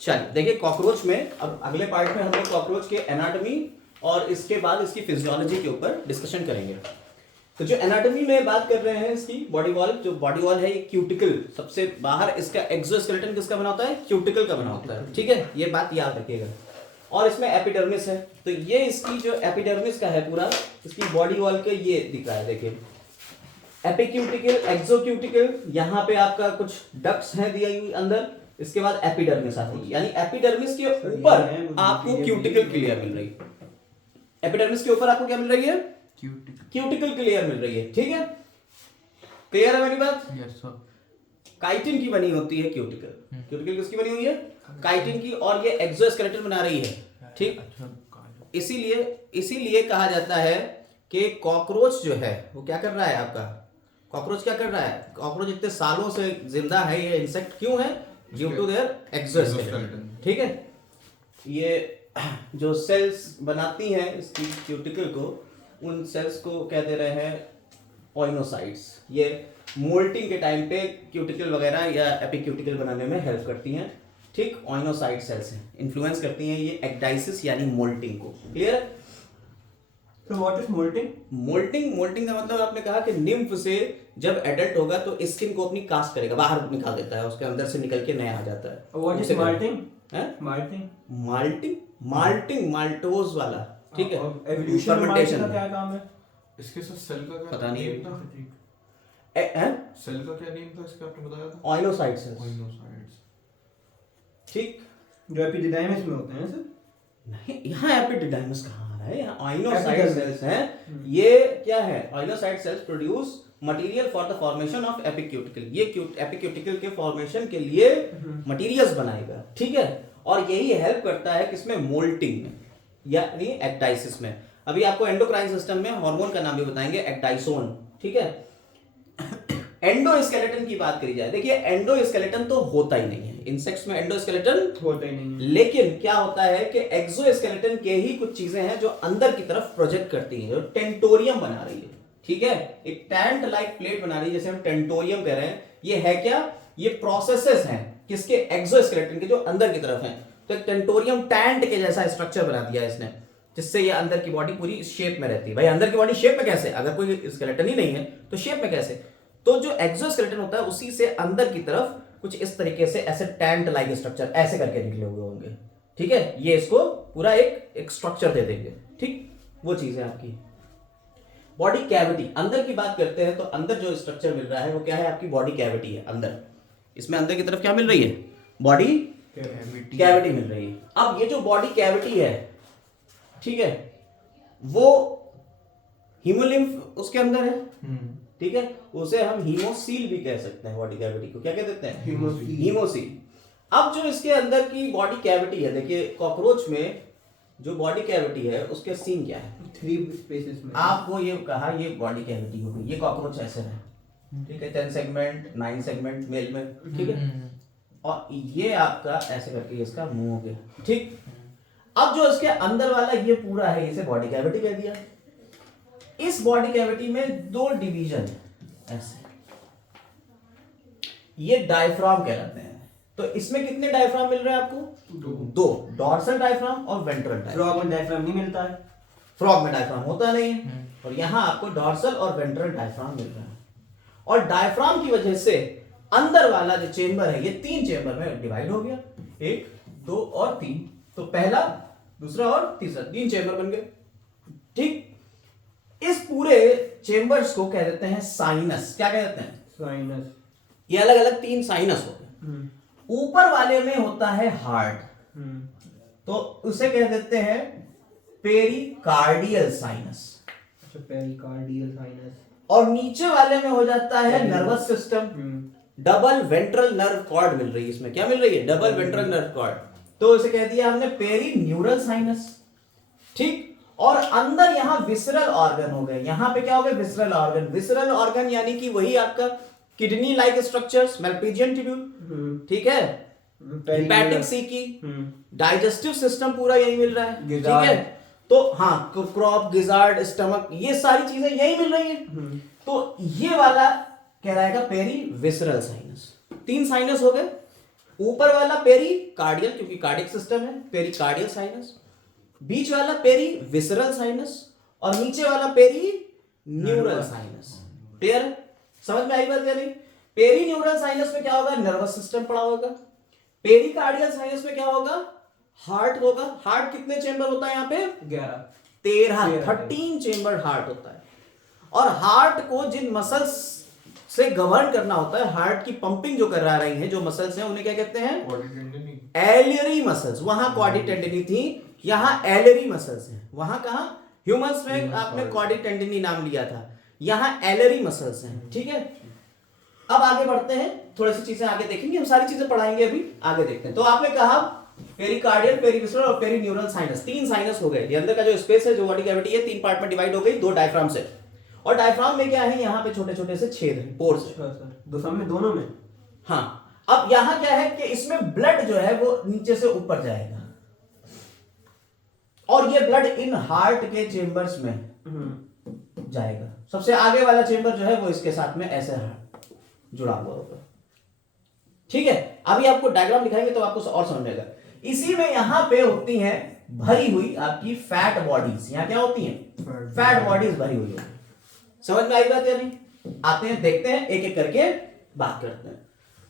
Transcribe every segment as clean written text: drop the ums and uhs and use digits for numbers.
चलिए देखिए कॉकरोच में अब अगले पार्ट में हम लोग कॉकरोच के एनाटॉमी और इसके बाद इसकी फिजियोलॉजी के ऊपर डिस्कशन करेंगे। तो जो एनाटॉमी में बात कर रहे हैं इसकी बॉडी वॉल, जो बॉडी वॉल है ये क्यूटिकल, सबसे बाहर इसका एक्सोस्केलेटन किसका बना होता है, क्यूटिकल का बना होता है, ठीक है, ये बात याद रखिएगा। और इसमें एपिडर्मिस है, तो ये इसकी जो एपिडर्मिस का है पूरा, इसकी बॉडी वॉल के ये दिख रहा है, देखिए एपिक्यूटिकल, एक्सोक्यूटिकल, यहाँ पे आपका कुछ डक्ट्स हैं दिया हुई अंदर, इसके बाद एपिडर्मिस आती है, यानी एपिडर्मिस के ऊपर आपको क्यूटिकल क्लियर मिल रही है। एपिडर्मिस के ऊपर आपको क्या मिल रही है, क्यूटिकल क्लियर मिल रही है, ठीक है, क्लियर है मेरी बात? Yes sir. काइटिन की बनी होती है क्यूटिकल, क्यूटिकल किसकी बनी हुई है, काइटिन की, और ये एक्सोस्केलेटन बना रही है, ठीक। इसीलिए कहा जाता है कि कॉकरोच जो है वो क्या कर रहा है, आपका कॉकरोच क्या कर रहा है, कॉकरोच इतने सालों से जिंदा है, ये इंसेक्ट क्यों है, ड्यू टू देयर एक्सोस्केलेटन, ठीक है। ये जो सेल्स बनाती हैं इसकी क्यूटिकल को, उन सेल्स को कह दे रहे हैं ओइनोसाइट्स। ये मोल्टिंग के टाइम पे क्यूटिकल वगैरह या एपिक्यूटिकल बनाने में हेल्प करती हैं, ठीक, ओइनोसाइट सेल्स हैं, इन्फ्लुएंस करती हैं ये एक्डाइसिस यानी मोल्टिंग को, क्लियर। तो व्हाट इज मोल्टिंग? मोल्टिंग का मतलब आपने कहा कि निम्फ से जब एडल्ट होगा तो स्किन को अपनी कास्ट करेगा, बाहर निकाल देता है, उसके अंदर से निकल के नया आ जाता है। What is malting? Malting maltose वाला, ठीक है, एवोल्यूशन फर्मेंटेशन का क्या काम है? इसके साथ सेल का क्या पता नहीं नेम था? सेल का क्या नेम था इसका, आपने बताया था? ओइनोसाइट सेल्स, ओइनोसाइट्स, ठीक। जो एपिडिडाइमिस में होते हैं सर? नहीं, यहाँ एपिडिडाइमिस कहाँ आ रहा है, यहाँ ओइनोसाइट सेल्स हैं। ये क्या है, oenocyte cells produce material for the formation of epicuticle, ये एपिक्यूटिकल के फॉर्मेशन के लिए मटेरियल्स बनाएगा, ठीक है, और यही हेल्प करता है किसमें, मोल्टिंग में यानी एक्टाइसिस में। अभी आपको एंडोक्राइन सिस्टम में हार्मोन का नाम भी बताएंगे, एक्टाइसोन, ठीक है। एंडोस्केलेटन की बात करी जाए, देखिए एंडोस्केलेटन तो होता ही नहीं है, इंसेक्ट्स में एंडोस्केलेटन होता ही नहीं है, लेकिन क्या होता है कि एक्सोस्केलेटन के ही कुछ चीजें हैं जो अंदर की तरफ प्रोजेक्ट करती हैं, जो टेंटोरियम बना रही है, ठीक है, एक टेंट लाइक प्लेट बना रही है, जैसे हम टेंटोरियम कह रहे हैं। ये है क्या, ये प्रोसेसेस हैं किसके, एक्सोस्केलेटन के, जो अंदर की तरफ हैं। तो एक टेंटोरियम टेंट के जैसा स्ट्रक्चर बना दिया इसने, जिससे ये अंदर की बॉडी पूरी शेप में रहती है। भाई अंदर की बॉडी शेप में कैसे, अगर कोई स्केलेटन ही नहीं है तो शेप में कैसे, तो जो एक्सोस्केलेटन होता है उसी से अंदर की तरफ कुछ इस तरीके से ऐसे टेंट लाइक स्ट्रक्चर ऐसे करके निकले हुए होंगे, ठीक है, ये इसको पूरा एक स्ट्रक्चर दे देंगे, ठीक। वो चीज है आपकी बॉडी कैविटी। अंदर की बात करते हैं तो अंदर जो स्ट्रक्चर मिल रहा है वो क्या है, आपकी बॉडी कैविटी है अंदर, इसमें अंदर की तरफ क्या मिल रही है, बॉडी कैविटी मिल रही है। अब ये जो बॉडी कैविटी है, ठीक है, वो हीमोलिम्फ उसके अंदर है, ठीक है, उसे हम हीमोसील भी कह सकते हैं, बॉडी कैविटी को क्या कह देते हैं, हीमोसील। अब जो इसके अंदर की बॉडी कैविटी है, देखिए कॉकरोच में जो बॉडी कैविटी है उसके सीन क्या है, 3 स्पेसेस में आपको ये कहा ये बॉडी कैविटी हो गई, ये कॉकरोच ऐसे है, ठीक है, 10 सेगमेंट 9 सेगमेंट मेल में, ठीक है, और ये आपका ऐसे करके इसका मुंह हो गया, ठीक। अब जो इसके अंदर वाला ये पूरा है, इसे बॉडी कैविटी कह दिया। इस बॉडी कैविटी में 2 डिवीजन है ऐसे, ये डायफ्राम कहलाते हैं। तो इसमें कितने डायफ्राम मिल रहे हैं आपको, 2, डॉर्सल डायफ्राम और वेंट्रल डायफ्राम। फ्रॉग में डायफ्राम नहीं मिलता है, फ्रॉग में डायफ्राम होता नहीं है, और यहां आपको डॉर्सल और वेंट्रल डायफ्राम मिल रहा है। और डायफ्राम की वजह से अंदर वाला जो चेंबर है ये 3 चेंबर में डिवाइड हो गया, 1, 2 और 3। तो पहला, दूसरा और तीसरा, 3 चेंबर बन गए, ठीक। इस पूरे चेंबर्स को कह देते हैं साइनस। क्या कह देते हैं, साइनस। ये अलग अलग 3 साइनस होते हैं। ऊपर वाले में होता है हार्ट, तो उसे कह देते हैं पेरिकार्डियल साइनस। अच्छा, पेरिकार्डियल साइनस। और नीचे वाले में हो जाता है nervous system, double ventral nerve cord मिल रही है इसमें, क्या मिल रही है, डबल वेंट्रल नर्व कॉर्ड, तो इसे कह दिया हमने पेरी न्यूरल साइनस, ठीक। और अंदर यहां विसरल ऑर्गन हो गए, यहां पे क्या हो गए, विसरल ऑर्गन। विसरल ऑर्गन यानी कि वही आपका किडनी लाइक स्ट्रक्चर्स, मेलपिजियन ट्यूब्यूल, ठीक है, हेपेटिक सीकी, डाइजेस्टिव सिस्टम पूरा यही मिल रहा है, ठीक है। तो हाँ, क्रॉप, गिजार्ड, स्टमक, ये सारी चीजें यही मिल रही है। तो ये वाला कहलाएगा पेरी विसरल साइनस। 3 साइनस हो गए। ऊपर वाला पेरिकार्डियल क्योंकि कार्डियक सिस्टम है, पेरिकार्डियल साइनस, बीच वाला पेरी विसरल साइनस और नीचे वाला पेरी न्यूरल साइनस। क्लियर? समझ में आई बात या नहीं? पेरी न्यूरल साइनस में क्या होगा? नर्वस सिस्टम पड़ा होगा। पेरिकार्डियल साइनस में क्या होगा? हार्ट होगा। हार्ट कितने चेंबर होता है यहाँ पे? 13 चेंबर हार्ट होता है। और हार्ट को जिन मसल्स से गवर्न करना होता है, हार्ट की पंपिंग जो करा रही है जो मसल्स हैं, उन्हें क्या कहते हैं? एलियरी मसल्स। वहां क्वाडी टेंडिनी थी, यहां एलियरी मसल्स हैं। वहां कहा? ह्यूमंस में आपने क्वाडी टेंडिनी नाम लिया था, यहां एलियरी मसल्स हैं। ठीक है, अब आगे बढ़ते हैं, थोड़ी सी चीजें आगे देखेंगे, हम सारी चीजें पढ़ाएंगे, अभी आगे देखते हैं। तो आपने कहा पेरिकार्डियल, पेरीविसरल और पेरीन्यूरल साइनस, 3 साइनस हो गए। ये अंदर का जो स्पेस है, जो बॉडी कैविटी है, 3 पार्ट में डिवाइड हो गई, 2 डायफ्राम से। और डायफ्राम में क्या है? यहाँ पे छोटे छोटे से छेद हैं, पोर्स। दोनों में। हाँ, अब यहाँ क्या है कि इसमें ब्लड जो है वो नीचे से ऊपर जाएगा, और ये ब्लड इन हार्ट के चेंबर्स में जाएगा। सबसे आगे वाला चेंबर जो है वो इसके साथ में ऐसे जुड़ा हुआ होगा। ठीक है, अभी आपको डायग्राम दिखाएंगे तो आपको और समझ में आएगा। इसी में यहां पे होती हैं भरी हुई आपकी फैट बॉडीज। यहां क्या होती हैं? फैट बॉडीज भरी हुई है। समझ में आई बात या नहीं? आते हैं, देखते हैं, एक एक करके बात करते हैं।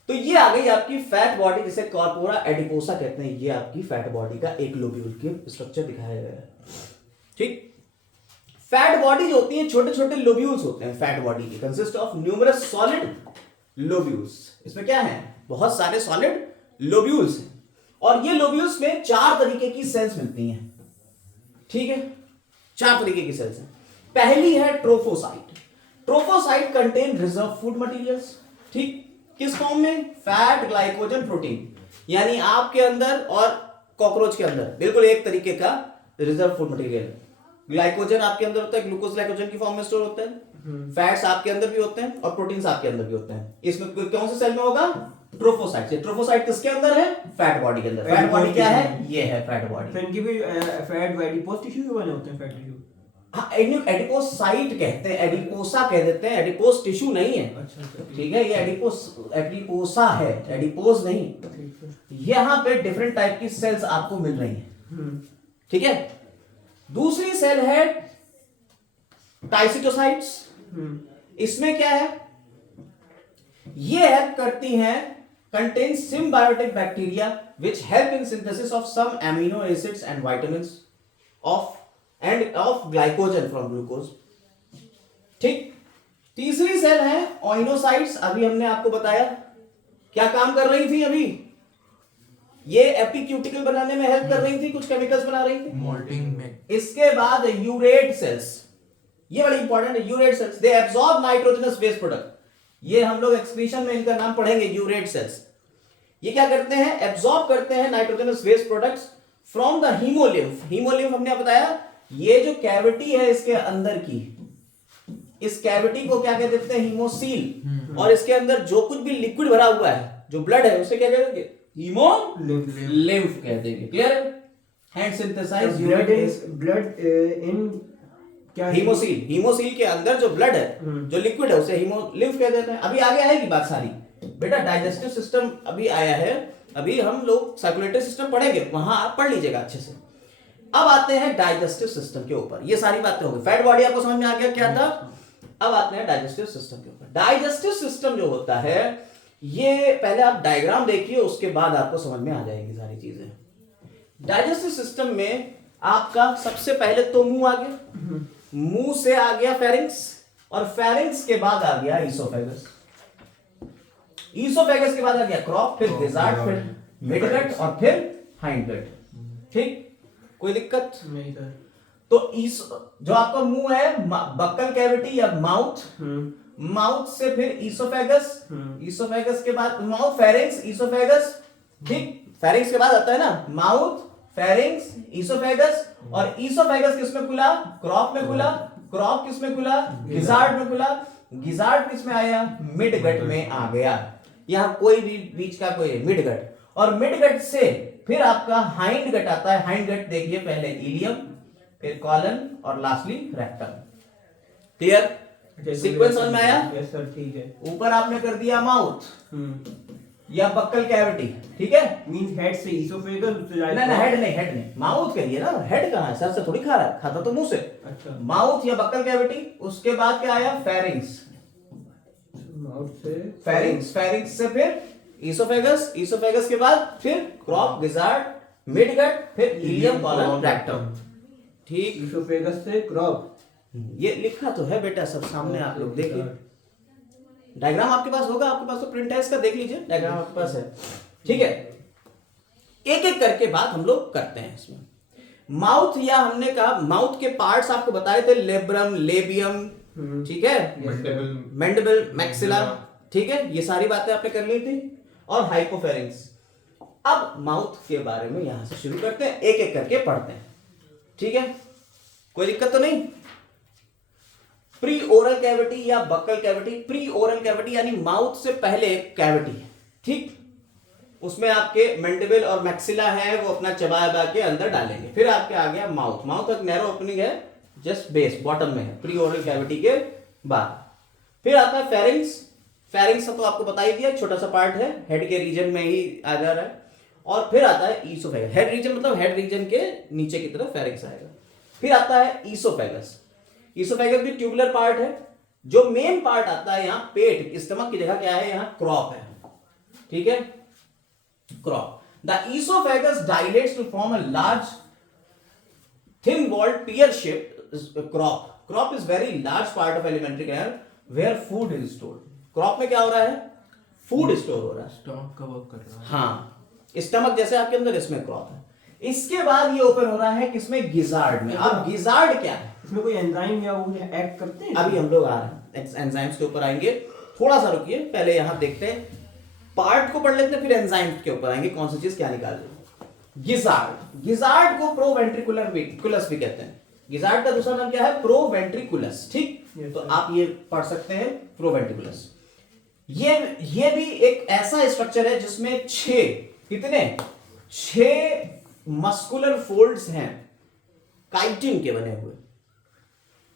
तो ये आ गई आपकी फैट बॉडी, जिसे कॉर्पोरा एडिपोसा कहते हैं। ये आपकी फैट बॉडी का एक लोब्यूल के स्ट्रक्चर दिखाया गया है। ठीक, फैट बॉडी जो होती है, छोटे छोटे लोब्यूल्स होते हैं। फैट बॉडी की consist of numerous solid lobules. इसमें क्या है? बहुत सारे सॉलिड लोब्यूल्स हैं, और ये लोब्यूल्स में 4 तरीके की सेल्स मिलती हैं। ठीक है, 4 तरीके की सेल्स हैं। पहली है trophocyte. Trophocyte contain reserve food materials. ठीक, किस फॉर्म में? Fat, glycogen, protein. यानी आपके अंदर और कॉकरोच के अंदर बिल्कुल एक तरीके का रिजर्व फूड मटेरियल। ग्लाइकोजन आपके अंदर होता है, ग्लूकोज ग्लाइकोजन की फॉर्म में स्टोर होता है। फैट्स आपके अंदर भी होते हैं और प्रोटीन्स आपके अंदर भी होते हैं। इसमें कौन से सेल में होगा? ट्रोफोसाइट से। ट्रोफोसाइट किसके अंदर है? फैट बॉडी के अंदर। फैट बॉडी क्या है? ये है फैट बॉडी। इनकी भी फैट एडिपोज टिश्यू के बने होते हैं। फैट टिश्यू, हाँ, एडिपोसाइट कहते हैं, एडिपोसा कह देते हैं, एडिपोस टिश्यू नहीं है। अच्छा, ठीक है, ये एडिपोसा है, एडिपोज नहीं। यहाँ पे डिफरेंट टाइप की सेल्स आपको मिल रही हैं। ठीक है, दूसरी सेल है टाइसिटोसाइट्स। इसमें क्या है? ये हेल्प करती हैं, contain symbiotic bacteria which help in synthesis of some amino acids and vitamins of glycogen from glucose. ठीक, तीसरी सेल है ओइनोसाइट्स। अभी हमने आपको बताया क्या काम कर रही थी। अभी ये एपिक्यूटिकल बनाने में हेल्प कर रही थी, कुछ केमिकल्स बना रही थी, मोल्डिंग में। इसके बाद यूरेट सेल्स, ये बड़ी इंपॉर्टेंट है। यूरेट सेल्स दे एब्सॉर्ब नाइट्रोजनस वेस्ट प्रोडक्ट। ये हम लोग एक्सक्रीशन में इनका नाम पढ़ेंगे, यूरेट सेल्स। ये क्या करते हैं? एब्सॉर्ब करते हैं nitrogenous waste products from the haemolymph. Haemolymph हमने बताया, ये जो कैविटी है इसके अंदर की, इस कैविटी को क्या कह देते हैं? हीमोसील। और इसके अंदर जो कुछ भी लिक्विड भरा हुआ है, जो ब्लड है, उसे क्या कह देंगे? हीमोलिम्फ कह देंगे। Clear? And synthesise blood in क्या? हीमोसील। हीमोसील के अंदर जो ब्लड है, जो लिक्विड है, उसे हीमोलिम्फ कह देते हैं। अभी आगे आएगी बात सारी। बेटा डाइजेस्टिव सिस्टम अभी आया है, अभी हम लोग सर्कुलेटरी सिस्टम पढ़ेंगे, वहां आप पढ़ लीजिएगा अच्छे से। अब आते हैं डाइजेस्टिव सिस्टम के ऊपर। ये सारी बातें हो गई, फैट बॉडी आपको समझ में आ गया क्या था। अब आते हैं डाइजेस्टिव सिस्टम के ऊपर। डाइजेस्टिव सिस्टम जो होता है, ये पहले आप डायग्राम देखिए, उसके बाद आपको समझ में आ जाएगी सारी चीजें। डाइजेस्टिव सिस्टम में आपका सबसे पहले तो मुंह आ गया, मुंह से आ गया फेरिंक्स, और फेरिंक्स के बाद आ गया ईसोफेगस, ईसोफेगस के बाद आ गया क्रॉप, फिर गिजार्ड, फिर मिडगट और फिर हाइंडगट। ठीक, कोई दिक्कत नहीं सर। तो जो आपका मुंह है, बक्कल कैविटी या माउथ, माउथ से फिर ईसोफेगस, ईसोफेगस के बाद माउथ, फेरिंक्स, ईसोफेगस। ठीक, फेरिंक्स के बाद आता है ना माउथ, फेरिंक्स, ईसोफेगस, और ईसोफेगस किसमें खुला? क्रॉप में खुला। क्रॉप किसमें खुला? गिजार्ड में खुला। गिजार्ड किसमें आया? मिडगट में आ गया। यहां कोई भी बीच का कोई मिडगट, और मिडगट से फिर आपका हाइंडगट आता है। हाइंडगट देखिए, पहले इलियम, फिर कॉलन और लास्टली रेक्टम। क्लियर? सीक्वेंस समझ में आया? यस सर, ठीक है। ऊपर आपने कर दिया माउथ, या बक्कल कैविटी, ठीक है। मींस हेड से इसोफेगस उससे जाए नहीं हेड नहीं, हेड नहीं, माउथ कहिए ना, हेड कहाँ है, सर से थोड़ी खा रहा है, खाता तो मुंह से। अच्छा माउथ या बक्कल कैविटी, उसके बाद क्या आया, फेरिंग्स, माउथ से फेरिंग्स, फेरिंग्स से फिर इसोफेगस, इसोफेगस के बाद फिर क्रॉप, गिजार्ड, मिडगट, फिर इलियम, कॉलन, रेक्टम, ठीक। इसोफेगस से क्रॉप। ये लिखा तो है बेटा सब सामने, आप लोग देखिए, डायग्राम आपके पास होगा, आपके पास तो प्रिंट है इसका, देख लीजिए, डायग्राम आपके पास है, ठीक है। एक एक करके बात हम लोग करते हैं इसमें। माउथ, या हमने कहा माउथ के पार्ट्स आपको बताए थे, लेब्रम, लेबियम, ठीक है, मैंडिबल, मैक्सिला, ठीक है, ये सारी बातें आपने कर ली थी, और हाइपोफेरिंग्स। अब माउथ के बारे में यहां से शुरू करते हैं, एक एक करके पढ़ते हैं, ठीक है, कोई दिक्कत तो नहीं। प्री ओरल कैविटी या buccal cavity, pre oral cavity यानी माउथ से पहले एक कैविटी है, ठीक, उसमें आपके मैंडिबल और मैक्सिला है, वो अपना चबा के अंदर डालेंगे, फिर आपके आ गया माउथ, माउथ एक नैरो ओपनिंग है, जस्ट बेस बॉटम में है, प्री ओरल कैविटी के बाद। फिर आता है फेरिंग्स, फेरिंग्स तो आपको बता ही दिया, छोटा सा पार्ट है, हेड के रीजन में ही आ जा रहा है। और फिर आता है ईसोफेगस, हेड रीजन मतलब हेड रीजन के नीचे की तरफ फेरिंग्स आएगा। फिर आता है ईसोफेगस, ईसोफेगस भी ट्यूबुलर पार्ट है। जो मेन पार्ट आता है यहाँ पेट, स्टमक की जगह क्या है, यहाँ क्रॉप है, ठीक है, crop. The oesophagus dilates to form a large thin walled pear shaped crop. Crop is very large part of alimentary canal where food is stored. Crop में क्या हो रहा है, फूड स्टोर हो रहा है, स्टमक का वर्क कर रहा है। हाँ, स्टमक जैसे आपके अंदर, इसमें क्रॉप है। इसके बाद ये ओपन हो रहा है किसमें, गिजार्ड में। अब गिजार्ड क्या है, इसमें कोई एंजाइम या वो एक्ट करते हैं? अभी हम लोग आ रहे हैं एंजाइम्स के ऊपर आएंगे, थोड़ा सा रुकिए, पहले यहां देखते हैं, पार्ट को पढ़ लेते हैं, फिर एंजाइम्स के ऊपर आएंगे, कौन सी चीज क्या निकाल रही। गिजार्ड, गिजार्ड को प्रोवेंट्रिकुलस भी कहते हैं। गिजार्ड का दूसरा नाम क्या है, प्रोवेंट्रिकुलस, ठीक। तो आप ये पढ़ सकते हैं प्रोवेंट्रिकुलस। ये भी एक ऐसा स्ट्रक्चर है जिसमें 6 मस्कुलर फोल्ड्स हैं, काइटिन के बने हुए,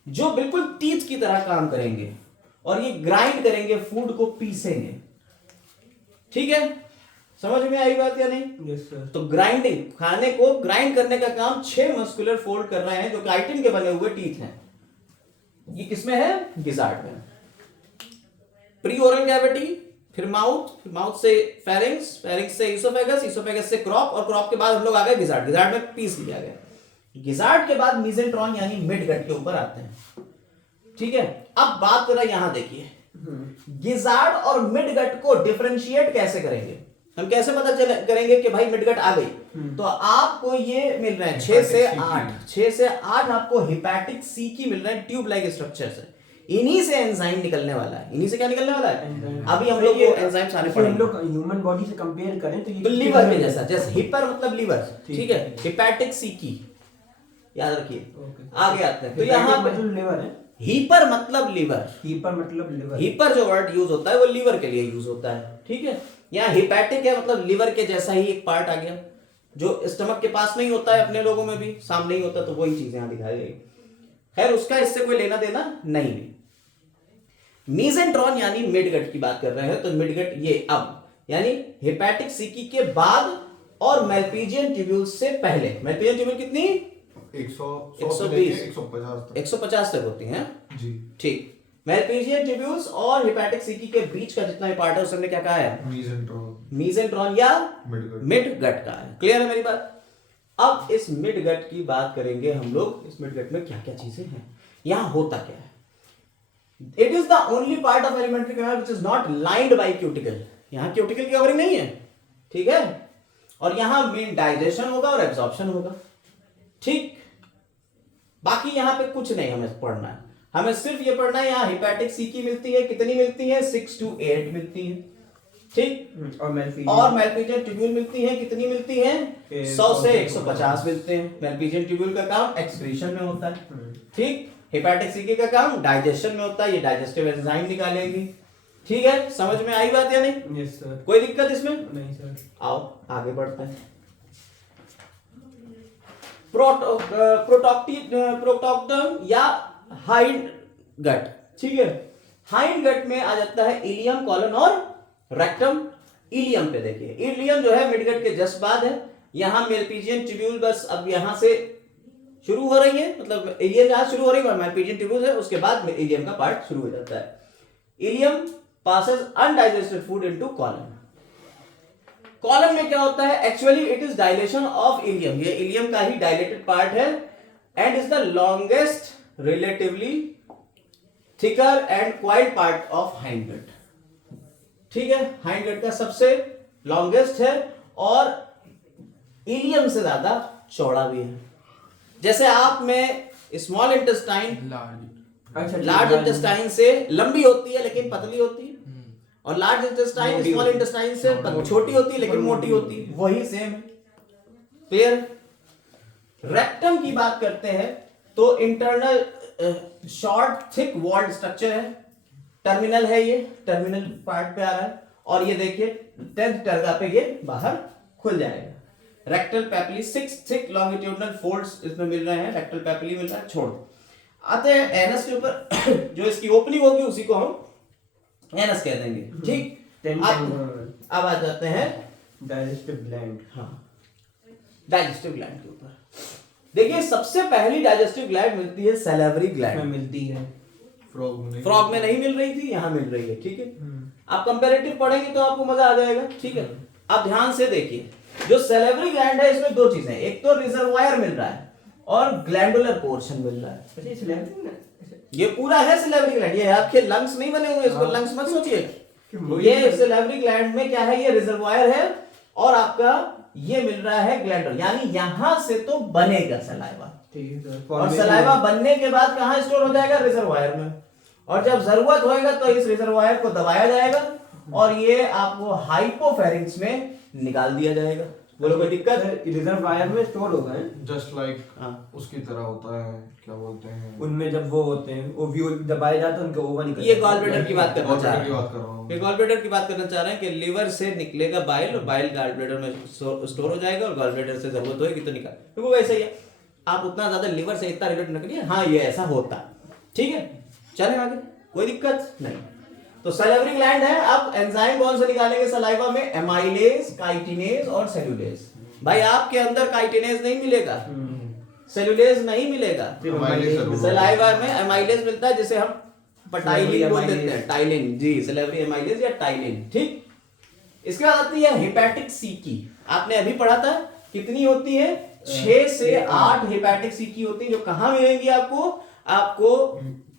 जो बिल्कुल टीथ की तरह काम करेंगे, और ये ग्राइंड करेंगे, फूड को पीसेंगे, ठीक है, समझ में आई बात या नहीं? Yes sir. तो ग्राइंडिंग, खाने को ग्राइंड करने का काम 6 मस्कुलर फोल्ड कर रहे हैं, जो काइटिन के बने हुए टीथ हैं। ये किसमें है, गिजार्ड में। प्री ओरल कैविटी, फिर माउथ, माउथ से फेरिंग्स, फेरिंग्स से इसोफेगस, इसोफेगस से क्रॉप, और क्रॉप के बाद हम लोग आ गए गिजार्ड, गिजार्ड में पीस लिया गया। गिजार्ड के बाद मीसेंट्रॉन यानी मिड गट के ऊपर आते हैं, ठीक है। अब बात करें, यहां देखिए, गिजार्ड और मिड गट को डिफरेंशिएट कैसे करेंगे, हम कैसे पता करेंगे कि भाई मिडगट आ गई। तो आपको ये मिल रहे हैं 6 से 8 आपको हिपैटिक सी की मिल रहे हैं, ट्यूब लाइक स्ट्रक्चर से। इन्हीं से एंजाइम निकलने वाला है, इन्हीं से क्या निकलने वाला है, अभी हम लोग को एंजाइम्स आने पड़ेंगे। हम लोग ह्यूमन बॉडी से कंपेयर करें तो ये तो लीवर के जैसा, जैसे हिपर मतलब लीवर, ठीक है, हिपैटिक सी की याद रखिए। आगे आते हैं, तो यहाँ पे मतलब लिवर है, हीपर मतलब लीवर, हीपर मतलब लिवर, हीपर जो वर्ड यूज होता है वो लीवर के लिए यूज होता है, ठीक है। यहाँ हिपैटिक है मतलब लीवर के जैसा ही एक पार्ट आ गया, जो स्टमक के पास नहीं होता है, अपने लोगों में भी सामने ही होता है, तो वही चीज यहाँ दिखाई गई। खैर उसका इससे कोई लेना देना नहीं भी। मीसेंट्रॉन यानी मिडगट की बात कर रहे हैं, तो मिडगट ये अब यानी हिपैटिक सीकी के बाद और मैल्पीजियन ट्यूब्यूल से पहले। मैल्पीजियन ट्यूब्यूल कितनी 120 150 तक होती हैं, जी, ठीक। मैल्पीजियन ट्यूब्यूल्स और हिपैटिक सीकी के बीच का जितना भी पार्ट है उसने क्या कहा है, मीसेंट्रॉन या मिडगट का है। क्लियर है मेरी बात? अब इस मिडगट की बात करेंगे हम लोग, इस मिडगट में क्या क्या चीजें हैं, यहां होता क्या है। It is the only part of alimentary canal which is not lined by cuticle. यहां क्यूटिकल की कवरिंग नहीं है, ठीक है, और यहां मेन डाइजेशन होगा और एब्जॉर्प्शन होगा, ठीक। बाकी यहां पे कुछ नहीं हमें पढ़ना है, हमें सिर्फ ये पढ़ना है यहां हिपैटिक सीकी मिलती है, कितनी मिलती है 6 to 8 मिलती है, ठीक। और मैल्पीजियन ट्यूब्यूल मिलती है, कितनी मिलती है 100 से 150 मिलते हैं। मैल्पीजियन ट्यूब्यूल का काम एक्सक्रीशन में होता है, ठीक। हिपैटिक सीकी का काम डाइजेशन में होता है, ये डाइजेस्टिव एंजाइम निकालेंगी, ठीक है। समझ में आई बात या नहीं? Yes sir. कोई दिक्कत इसमें? नहीं सर। आओ आगे बढ़ते हैं। प्रोटॉक्टम या हाइंड गट, ठीक है। हाइंड गट में आ जाता है इलियम, कॉलन और रेक्टम, इलियम पे देखिए, इलियम जो है मिडगट के जस्ट बाद है। यहाँ मेलपीजियन ट्यूब्यूल बस अब यहाँ से शुरू हो रही है, मतलब इलियम जहां शुरू हो रही है मेलपीजियन ट्यूब्यूल है, उसके बाद इलियम का पार्ट शुरू हो जाता है। Ileum passes undigested food into colon. Colon में क्या होता है, actually it is dilation of ileum, ये इलियम का ही डायलेटेड पार्ट है and is the longest relatively thicker and quite part of hindgut. ठीक है, हाइंडगट का सबसे लॉन्गेस्ट है और इलियम से ज्यादा चौड़ा भी है। जैसे आप में स्मॉल इंटेस्टाइन लार्ज इंटेस्टाइन से लंबी होती है लेकिन पतली होती है, और लार्ज इंटेस्टाइन स्मॉल इंटेस्टाइन से छोटी होती है लेकिन मोटी होती है, वही सेम है। क्लियर? रेक्टम की बात करते हैं तो internal short thick walled structure है, टर्मिनल है, ये टर्मिनल पार्ट पे आ रहा है, और ये देखिए 10th टर्गा पे ये बाहर खुल जाएगा। रेक्टल पेपली 6 थिक लॉन्गिट्यूडनल फोल्ड्स इसमें मिल रहे हैं, रेक्टल पेपली मिल रहा है। छोड़ आते हैं एनस के ऊपर जो इसकी ओपनिंग होगी उसी को हम एनस कह देंगे। ठीक, अब आ जाते हैं डाइजेस्टिव ग्लैंड। हाँ, डाइजेस्टिव ग्लैंड के ऊपर देखिए, सबसे पहली डाइजेस्टिव ग्लैंड मिलती है सैलिवरी ग्लैंड, मिलती है, फ्रॉग में नहीं मिल रही थी, यहां मिल रही है। ठीक है, आप कंपैरेटिव पढ़ेंगे तो आपको मजा आ जाएगा। ठीक है, आप ध्यान से देखिए, जो सैलिवरी ग्लैंड है इसमें दो चीजें, एक तो रिजर्वायर मिल रहा है और ग्लैंडुलर पोर्शन मिल रहा है। ये पूरा है सैलिवरी ग्लैंड, ये आपके लंग्स नहीं बने हुए, इसको लंग्स मत सोचिए। ये सैलिवरी ग्लैंड में क्या है, ये रिजर्वायर है और आपका ये मिल रहा है ग्लैंडुलर, यानी यहां से तो बनेगा सलाइवा, और सलाइवा बनने के बाद कहां स्टोर हो जाएगा, रिजर्वायर में, और जब जरूरत होएगा तो इस रिजर्वायर को दबाया जाएगा और ये आपको हाइपोफेरिंक्स में निकाल दिया जाएगा। बोलो कोई दिक्कत? रिजर्वायर में स्टोर होगा है, जस्ट लाइक उसकी तरह होता है, क्या बोलते हैं उनमें जब वो होते हैं वो व्यू दबाए जाते हैं, उनका ओवर निकल ये गॉल ब्लैडर की बात करना चाह रहे बात कर रहा हूँ, हैं, गॉल ब्लैडर की बात करना चाह रहे हैं कि लिवर से निकलेगा बाइल और बाइल गॉल ब्लैडर में स्टोर हो जाएगा और गॉल ब्लैडर से जरूरत होगी तो निकाल, क्योंकि वैसे ही है, आप उतना ज्यादा लिवर से इतना रिलेट न करिए। हाँ, ये ऐसा होता है। ठीक है, चलें आगे, कोई दिक्कत नहीं। तो सैलिवरी ग्लैंड है। अब एंजाइम कौन से निकालेंगे सलाइवा में, एमाइलेज, काइटिनेज और सेल्यूलेज। भाई आपके अंदर काइटिनेज नहीं मिलेगा, सेल्यूलेज नहीं मिलेगा, सलाइवा में एमाइलेज मिलता है जिसे हम पटाइलिन बोल देते हैं, टाइलिन। जी, सैलिवरी एमाइलेज या टाइलिन। ठीक, इसके बाद आती है हेपेटिक सीकी। आपने अभी पढ़ा था, कितनी होती है, 6 से 8 हेपेटिक सीकी होती है, जो कहां मिलेंगी आपको, आपको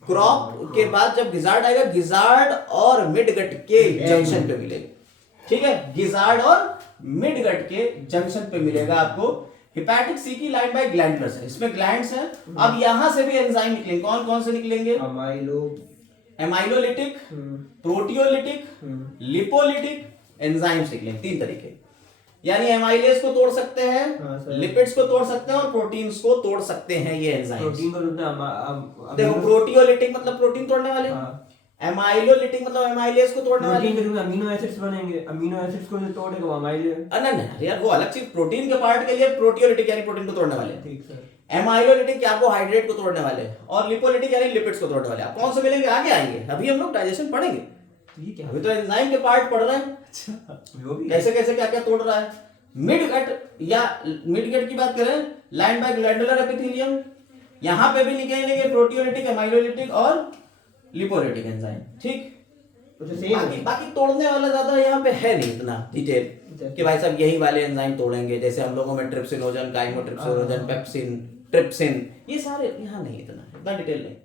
क्रॉप के बाद जब गिजार्ड आएगा, गिजार्ड और मिडगट के जंक्शन पे मिलेगा। ठीक है, गिजार्ड और मिडगट के जंक्शन पे मिलेगा आपको हेपेटिक सीकी लाइन बाय ग्लैंडुलस है, इसमें ग्लैंड्स हैं। अब यहां से भी एंजाइम निकलेंगे, कौन कौन से निकलेंगे, एमाइलोलिटिक, प्रोटियोलिटिक, लिपोलिटिक एंजाइम्स निकलेंगे, 3 तरीके। यानी एमाइलेज को तोड़ सकते हैं, लिपिड्स को तोड़ सकते हैं और प्रोटीन्स को तोड़ सकते हैं ये एंजाइम्स। प्रोटीन को तोड़ना, देखो प्रोटियोलिटिक मतलब प्रोटीन तोड़ने वाले, एमाइलोलिटिक मतलब एमाइलेज को तोड़ने वाले। प्रोटीन के अमीनो एसिड्स बनेंगे, अमीनो एसिड्स को जो तोड़ेगा वो अमाइलेज। नहीं यार, वो अलग चीज। प्रोटीन के पार्ट के लिए प्रोटियोलिटिक यानी प्रोटीन को तोड़ने वाले, ठीक सर। एमाइलोलिटिक कार्बोहाइड्रेट को तोड़ने वाले, और लिपोलिटिक यानी लिपिड्स को तोड़ने वाले। आप कौन से मिलेंगे आगे आएंगे, अभी हम लोग डाइजेशन पढ़ेंगे, ठीक है, अभी तो एंजाइम के पार्ट पढ़ रहे हैं। वो भी कैसे कैसे क्या क्या तोड़ रहा है। मिडगट या मिडगट की बात करें, लाइन बाय ग्लैंडुलर एपिथेलियम, यहां पे भी निकलेंगे प्रोटियोलिटिक, एमाइलोलिटिक और लिपोलिटिक एंजाइम। ठीक, बाकी तोड़ने वाला ज्यादा यहाँ पे है नहीं इतना डिटेल कि भाई साहब यही वाले एंजाइम तोड़ेंगे, जैसे हम लोगों में ट्रिप्सिनोजन, काइमोट्रिप्सिनोजन, पेप्सिन, ट्रिप्सिन, ये सारे यहाँ नहीं, इतना डिटेल नहीं।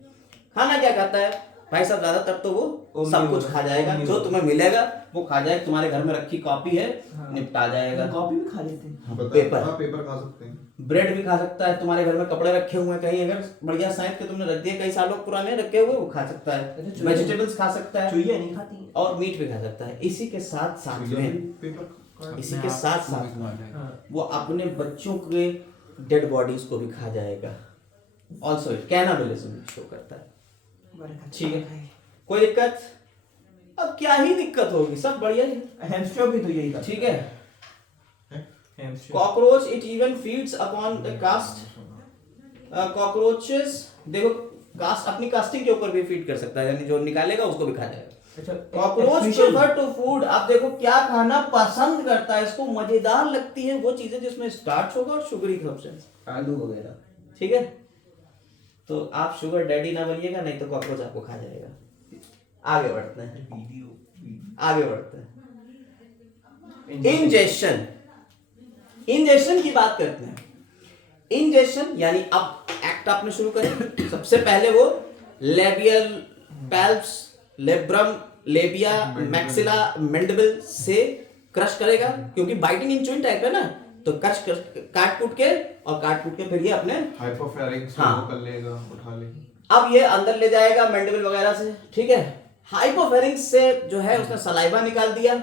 खाना क्या खाता है भाई साहब, ज्यादातर तो वो सब कुछ खा जाएगा, जो तुम्हें मिलेगा वो खा जाएगा। तुम्हारे घर में रखी कॉपी है, निपटा जाएगा। कॉपी भी खा लेते हैं, पेपर खा सकते हैं, ब्रेड भी खा सकता है। तुम्हारे घर में कपड़े रखे हुए हैं कहीं, अगर बढ़िया साइज के तुमने रख दिए, कई सालों पुराने रखे हुए, वो खा सकता है। वेजिटेबल्स खा सकता है, चुईया नहीं खाती, और मीट भी खा सकता है। इसी के साथ साथ में वो अपने बच्चों के डेड बॉडीज को भी खा जाएगा। ऑल्सो इट कैनाबलिज्म शो करता है। ठीक है, कोई दिक्कत? अब क्या ही दिक्कत होगी, सब बढ़िया है। हैमस्टर भी तो यही था, ठीक है। Cockroach it even feeds upon the cast. Cockroaches देखो कास्ट, अपनी कास्टिंग के ऊपर भी फीड कर सकता है, यानी जो निकालेगा उसको भी खा जाएगा। अच्छा, cockroach efficient- prefer to food. आप देखो क्या खाना पसंद करता है, इसको मजेदार लगती है वो चीजें जिसमें स्टार्च होगा और शुगरी सब्सटेंस, आलू वगैरह। ठीक है, तो आप शुगर डैडी ना बनिएगा, नहीं तो कॉकरोच आपको खा जाएगा। आगे बढ़ते हैं, आगे बढ़ते हैं। इंजेक्शन, इंजेक्शन की बात करते हैं। इंजेक्शन यानी अब एक्ट आपने शुरू करें। सबसे पहले वो labial palps, labrum, लेबिया, maxilla, mandible से क्रश करेगा, क्योंकि बाइटिंग इन च्यूइंग टाइप है ना, तो क्रश काट कूट के, और काट कूट के फिर ये अपने हाइपोफेरिक्स हाँ। वो कर लेगा, उठा लेगा। अब ये अंदर ले जाएगा मैंडिबल वगैरह से। ठीक है, हाइपोफेरिंक्स से जो है उसने सलाइवा निकाल दिया,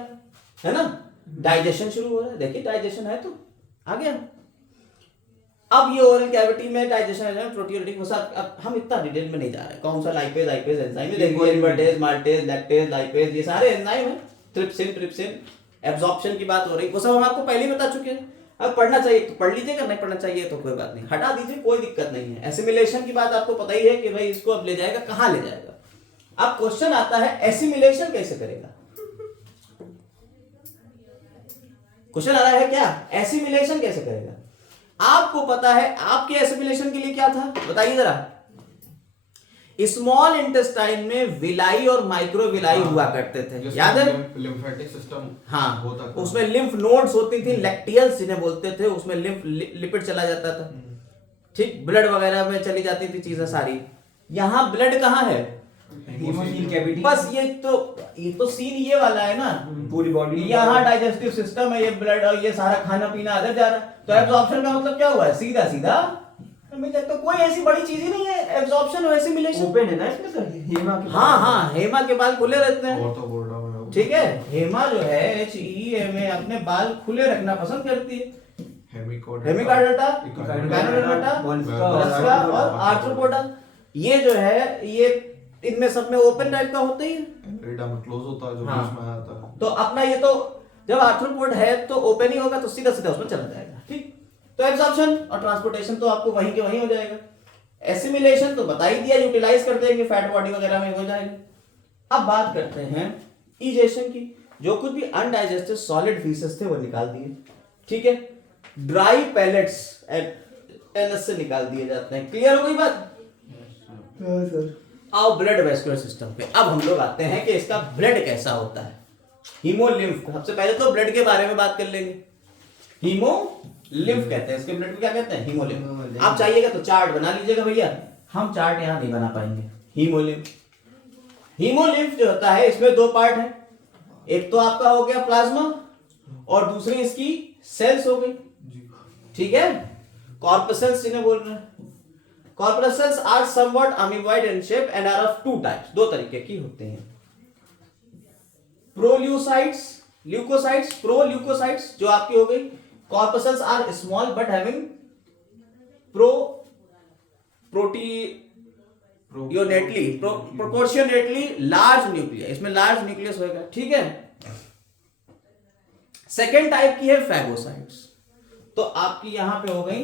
है ना, डाइजेशन शुरू हो रहा है। देखिए डाइजेशन है तो आ गया। अब ये ओरल कैविटी में डाइजेशन है, प्रोटीयोलिटिक वो सब, अब हम इतना डिटेल में नहीं जा रहे हैं। कौन सा लाइपेज, आइपेज, एंजाइम देखिए, इन्वर्टेज, माल्टेज, लैक्टेज, लाइपेज, ये सारे एंजाइम है। ट्रिप्सिन, ट्रिप्सिन, एब्जॉर्प्शन की बात हो रही, वो सब हम आपको पहले ही बता चुके हैं। अब पढ़ना चाहिए तो पढ़ लीजिएगा, नहीं पढ़ना चाहिए तो कोई बात नहीं, हटा दीजिए, कोई दिक्कत नहीं है। एसिमिलेशन की बात आपको पता ही है कि भाई इसको अब ले जाएगा, कहाँ ले जाएगा। अब क्वेश्चन आता है एसिमिलेशन कैसे करेगा। क्वेश्चन आ रहा है क्या, एसिमिलेशन कैसे करेगा। आपको पता है आपके एसिमिलेशन के लिए क्या था, बताइए जरा। स्मॉल इंटेस्टाइन में विलाई और माइक्रो विलाई हुआ करते थे, याद है। लिम्फेटिक सिस्टम हाँ, होता था, उसमें लिम्फ नोड्स होती थी, लैक्टियल्स जिन्हें बोलते थे, उसमें लिम्फ लिपिड चला जाता था। ठीक, ब्लड वगैरह में चली जाती थी चीजें सारी। यहाँ ब्लड कहाँ है, हेमोसील कैविटी। बस ये तो सीन ये वाला है ना, पूरी बॉडी यहाँ डाइजेस्टिव सिस्टम है, ये ब्लड और ये सारा खाना पीना अंदर जा रहा है, तो एब्जॉर्प्शन का मतलब क्या हुआ है, सीधा सीधा तो कोई ऐसी बड़ी चीज ही नहीं है एब्जॉर्प्शन और एसिमिलेशन। ओपन है ना इसमें सर, हेमा के हाँ हाँ, हेमा के बाल खुले रहते हैं। और तो बोल रहा हूँ, ठीक है, हेमा जो है HEMA अपने बाल खुले रखना पसंद करती है। हेमिकार्डाटा, गैनोडर्माटा, वोल्स्का और आर्थ्रोपोडा, ये जो है ये इनमें सब में ओपन टाइप का होता ही है। एरिडा में क्लोज होता है, जो हाँ। बीच में आता है। तो अपना ये तो जब आर्थ्रोपोड है तो ओपन ही होगा, तो सीधा सीधा उसमें चला जाएगा। ठीक, तो एब्जॉर्प्शन और ट्रांसपोर्टेशन तो आपको वहीं के वहीं हो जाएगा। एसिमिलेशन तो बता ही दिया, यूटिलाइज कर देंगे, फैट बॉडी वगैरह में हो जाएगा। अब बात करते हैं इजेशन की। जो कुछ भी अनडाइजेस्टेड सॉलिड फीसेस थे वो निकाल दिए। ठीक है, ड्राई पैलेट्स एनएस से निकाल दिए जाते हैं। क्लियर हो गई बात। सर। आओ ब्लड वेस्कुलर सिस्टम पे। अब हम लोग आते हैं कि इसका ब्लड कैसा होता है। हीमोलिम्फ, सबसे पहले तो ब्लड के बारे में बात कर लेंगे। हीमोलिम्फ कहते हैं इसके, ब्लड को क्या कहते हैं, हीमोलिम्फ। आप चाहिएगा तो चार्ट बना लीजिएगा भैया, हम चार्ट यहाँ नहीं बना पाएंगे। हीमोलिम्फ, हीमोलिम्फ जो होता है इसमें दो पार्ट है, एक तो आपका हो गया प्लाज्मा और दूसरी इसकी सेल्स हो गई। ठीक है, कॉर्पसेल्स जिन्हें बोल रहे हैं। Corpuscles are somewhat amoeboid in shape and are of two types, दो तरीके की होते हैं। प्रोल्यूसाइट्स, ल्यूकोसाइट्स, प्रोल्यूकोसाइट्स जो आपकी हो गई। Corpuscles are small but having proportionately large nucleus, इसमें लार्ज न्यूक्लियस होगा। ठीक है, सेकेंड टाइप की है फैगोसाइट्स। तो आपकी यहां पे हो गई,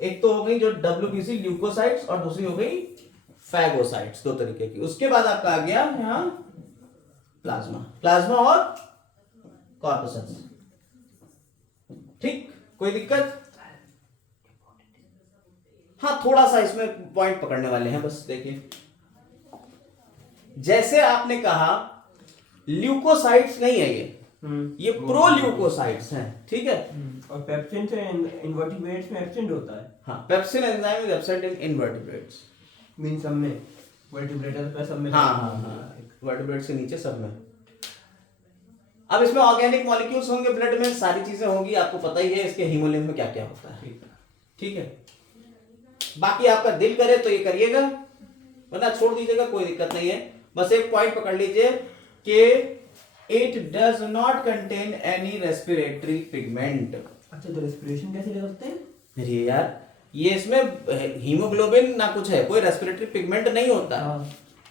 एक तो हो गई जो WBC ल्यूकोसाइट्स और दूसरी हो गई फैगोसाइट्स, दो तरीके की। उसके बाद आपका आ गया यहां प्लाज्मा, प्लाज्मा और कॉर्पसेल्स। ठीक, कोई दिक्कत। हाँ, थोड़ा सा इसमें पॉइंट पकड़ने वाले हैं बस। देखिए, जैसे आपने कहा ल्यूकोसाइट्स नहीं है ये प्रोल्यूकोसाइट्स हैं। ठीक है, और पेप्सिन से इनवर्टिब्रेट्स में एब्सेंट होता है। हाँ, pepsin enzyme is absent in invertebrates, mean सब में, वर्टिब्रेट्स पे सब में। हाँ, वर्टिब्रेट्स के नीचे सब में। अब इसमें ऑर्गेनिक मॉलिक्यूल्स होंगे, ब्लड में सारी चीजें होंगी, आपको पता ही है इसके हीमोलिम्फ में क्या क्या होता है। ठीक है, बाकी आपका दिल करे तो ये करिएगा, वरना छोड़ दीजिएगा, कोई दिक्कत नहीं है। बस एक पॉइंट पकड़ लीजिए कि it does not contain any respiratory pigment। अच्छा, तो रेस्पिरेशन कैसे ले सकते हैं? अरे यार, ये इसमें हीमोग्लोबिन ना कुछ है, कोई रेस्पिरेटरी पिगमेंट नहीं होता।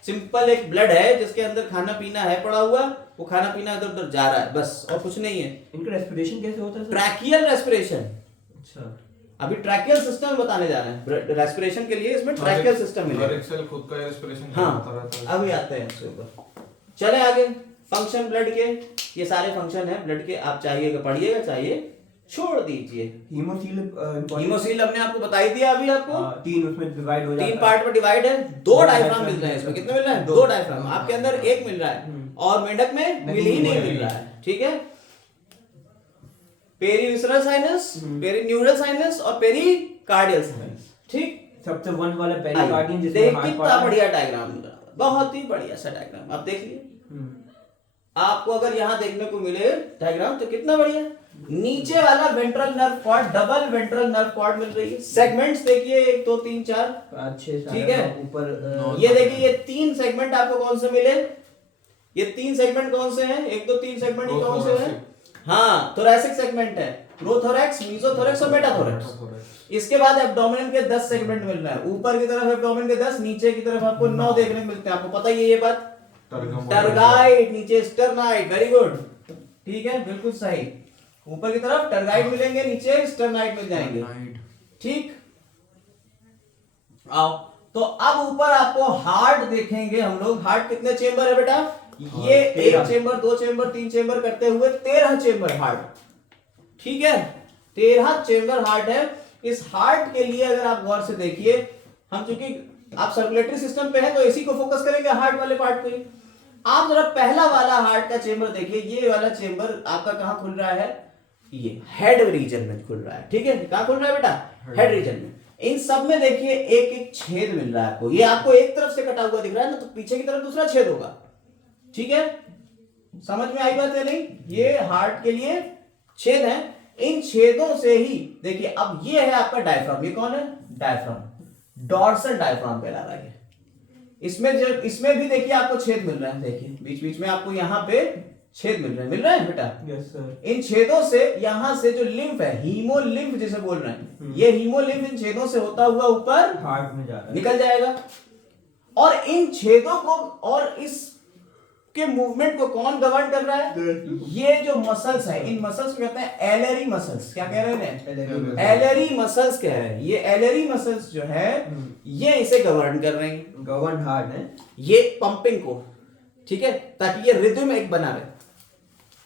सिंपल एक ब्लड है जिसके अंदर खाना पीना है पड़ा हुआ, वो खाना पीना इधर उधर जा रहा है, बस, और कुछ नहीं है। इनका रेस्पिरेशन कैसे होता है? Tracheal respiration. अच्छा, अभी ट्रैकियल सिस्टम बताने जा रहे हैं। रेस्पिरेशन के लिए इसमें ट्रैकियल सिस्टम मिलेगा। हर एक सेल खुद का रेस्पिरेशन हाँ, करता रहता है। अभी आते हैं इसके ऊपर। चले आगे, फंक्शन ब्लड के, ये सारे फंक्शन है ब्लड के, आप चाहिए पढ़िएगा, चाहिए छोड़ दीजिए। हीमोसील हीमोसील हमने आपको बताई दिया अभी आपको, 3 उसमें डिवाइड हो जाता है, 3 पार्ट में डिवाइड है, 2 डायफ्राम मिल रहे हैं इसमें, कितने मिल रहे हैं? 2 डायफ्राम, आपके अंदर 1 मिल रहा है और मेंढक में मिल ही नहीं मिल रहा है, ठीक है। पेरीविसरल साइनस, पेरीन्यूरल साइनस और पेरीकार्डियल साइनस, ठीक। सबसे 1 वाला पेरिकार्डियम जिसमें देख हार्ट कितना बढ़िया डायग्राम मिल रहा है, बहुत ही बढ़िया सा डायग्राम, आप देख लिए। आपको अगर यहाँ देखने को मिले डायग्राम तो कितना बढ़िया। नीचे वाला ventral nerve cord, double ventral nerve cord मिल रही है। सेगमेंट्स देखिए 1 2 3 4 5 6 ठीक है। ऊपर ये देखिए, ये 3 सेगमेंट आपको कौन से मिले? ये 3 सेगमेंट कौन से हैं? 1 2 3 सेगमेंट ये कौन से हैं? हाँ, थोरैसिक सेगमेंट है, प्रोथोरैक्स, मीजोथोरैक्स और मेटाथोरैक्स। इसके बाद एब्डोमिनल के 10 सेगमेंट मिल रहे हैं, ऊपर की तरफ एब्डोमिन के 10, नीचे की तरफ आपको 9 देखने को मिलते हैं। आपको पता ही है ये बात। टर्गाइड, नीचे स्टर्नाइड, वेरी गुड, ठीक है, बिल्कुल सही। ऊपर की तरफ टर्गाइड मिलेंगे, नीचे स्टर्नाइड मिल जाएंगे, ठीक। आओ, तो अब ऊपर आपको हार्ट देखेंगे हम लोग। हार्ट कितने चेंबर है बेटा? ये 1 चेंबर, 2 चेंबर, 3 चेंबर करते हुए 13 चेंबर हार्ट, ठीक है। 13 चेंबर हार्ट है। इस हार्ट के लिए अगर आप गौर से देखिए, हम चूंकि आप सर्कुलेटरी सिस्टम पे है तो इसी को फोकस करेंगे, हार्ट वाले पार्ट को ही। आप जरा पहला वाला हार्ट का चेंबर देखिए, ये वाला चेंबर आपका कहां खुल रहा है? ये हेड रीजन में खुल रहा है, ठीक है। कहां खुल रहा है बेटा? हेड रीजन में। इन सब में देखिए एक एक छेद मिल रहा है आपको। ये आपको एक तरफ से कटा हुआ दिख रहा है ना, तो पीछे की तरफ दूसरा छेद होगा, ठीक है। समझ में आई बात है नहीं? ये हार्ट के लिए छेद है। इन छेदों से ही देखिए, अब ये है आपका डायफ्राम। ये कौन है? डायफ्राम, डॉर्सल डायफ्राम कहला रहा है। इसमें भी देखिए आपको छेद मिल रहा है, देखिए बीच बीच में आपको यहाँ पे छेद मिल रहे हैं बेटा। Yes sir. इन छेदों से, यहां से जो लिम्फ है, हीमोलिम्फ जिसे बोल रहे हैं, ये हीमोलिम्फ इन छेदों से होता हुआ ऊपर हार्ट में जा रहा है, निकल जाएगा। और इन छेदों को और इस के मूवमेंट को कौन गवर्न कर रहा है? ये जो मसल्स है, इन मसल्स को कहते हैं एलरी मसल्स। क्या कह रहे हैं? एलरी मसल्स कह रहे हैं। ये एलरी मसल्स जो है ये इसे गवर्न कर रहे हैं, गवर्न हार्ट है, ये पंपिंग को, ठीक है, ताकि ये रिदम एक बना रहे।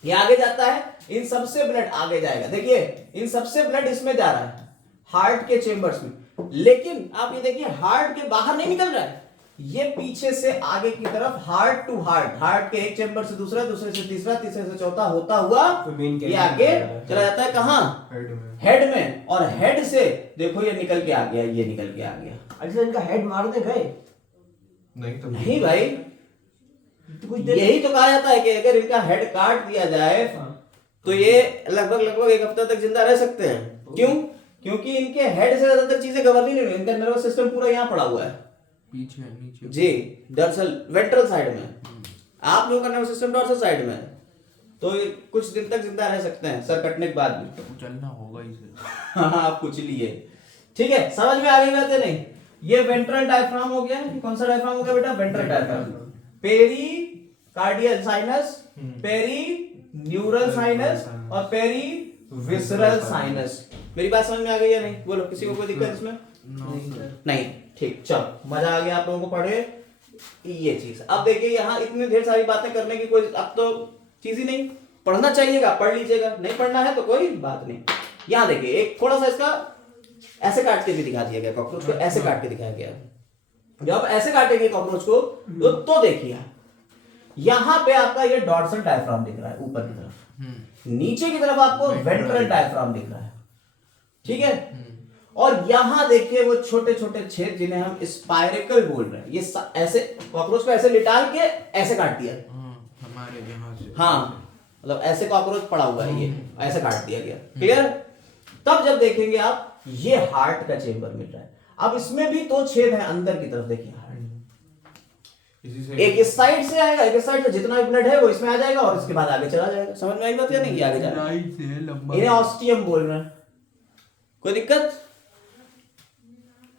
ये आगे जाता है, इन सबसे ब्लड आगे जाएगा। देखिए इन सबसे ब्लड इसमें जा रहा है, हार्ट के चेंबर्स में। लेकिन आप ये देखिए, हार्ट के बाहर नहीं निकल रहा है, ये पीछे से आगे की तरफ, हार्ट टू हार्ट, हार्ट के एक चेंबर से दूसरा, दूसरे से तीसरा, तीसरे से चौथा होता हुआ ये आगे चला जाता है। कहां? हेड में। और हेड से देखो ये निकल के आ गया, ये निकल के आ गया। अच्छा इनका हेड मारने गए? नहीं भाई, यही तो कहा जाता है कि अगर इनका हेड काट दिया जाए तो ये लगभग 1 हफ्ता तक जिंदा रह सकते हैं। क्यों? क्योंकि इनके हेड से ज्यादातर चीजें कवर नहीं हुई। इनका नर्वस सिस्टम पूरा यहाँ पड़ा हुआ है, पीछे नीचे जी, डॉर्सल वेंट्रल साइड में। आप लोगों का नर्वस सिस्टम डॉर्सल साइड में है, तो ये कुछ दिन तक जिंदा रह सकते हैं सर कटने के बाद भी। चलना होगा इसे। हाँ, आप कुछ लिए, ठीक है। समझ में आ गई बात है नहीं? ये वेंट्रल डायफ्राम हो गया। कौन सा डायफ्राम हो गया बेटा? Ventral diaphragm. Pericardial sinus, perineural sinus और पेरीविसरल साइनस। मेरी बात समझ में आ गई या नहीं? बोलो, किसी को कोई दिक्कत इसमें? नहीं, ठीक, चलो, मजा आ गया आप लोगों को पढ़े ये चीज। अब देखिए यहाँ इतनी ढेर सारी बातें करने की कोई अब तो चीज ही नहीं। पढ़ना चाहिएगा, पढ़ लीजिएगा, नहीं पढ़ना है तो कोई बात नहीं। यहाँ देखिए एक थोड़ा सा इसका ऐसे काट के भी दिखा दिया गया, कॉकरोच को ऐसे काट के दिखाया गया। जब ऐसे काटेंगे कॉकरोच को तो देखिए यहां पे आपका ये डॉर्सल डायफ्राम दिख रहा है ऊपर की तरफ, नीचे की तरफ आपको वेंट्रल डायफ्राम दिख रहा है, ठीक है। और यहां देखिए वो छोटे छोटे छेद जिन्हें हम स्पाइरिकल बोल रहे हैं। ये ऐसे कॉकरोच को ऐसे लिटाल के ऐसे काट दिया, हमारे यहाँ से, हाँ, मतलब ऐसे कॉकरोच पड़ा हुआ है, ये ऐसे काट दिया गया, क्लियर। तब जब देखेंगे आप, ये हार्ट का चेंबर मिल रहा है। अब इसमें भी 2 छेद हैं अंदर की तरफ, देखिए एक इस साइड से आएगा, एक इस साइड से, जितना ब्लड है वो इसमें आ जाएगा और इसके बाद आगे चला जाएगा। समझ में आई बात या नहीं? ये आगे जाएगा, इन्हें ऑस्टियम बोल रहे हैं। कोई दिक्कत?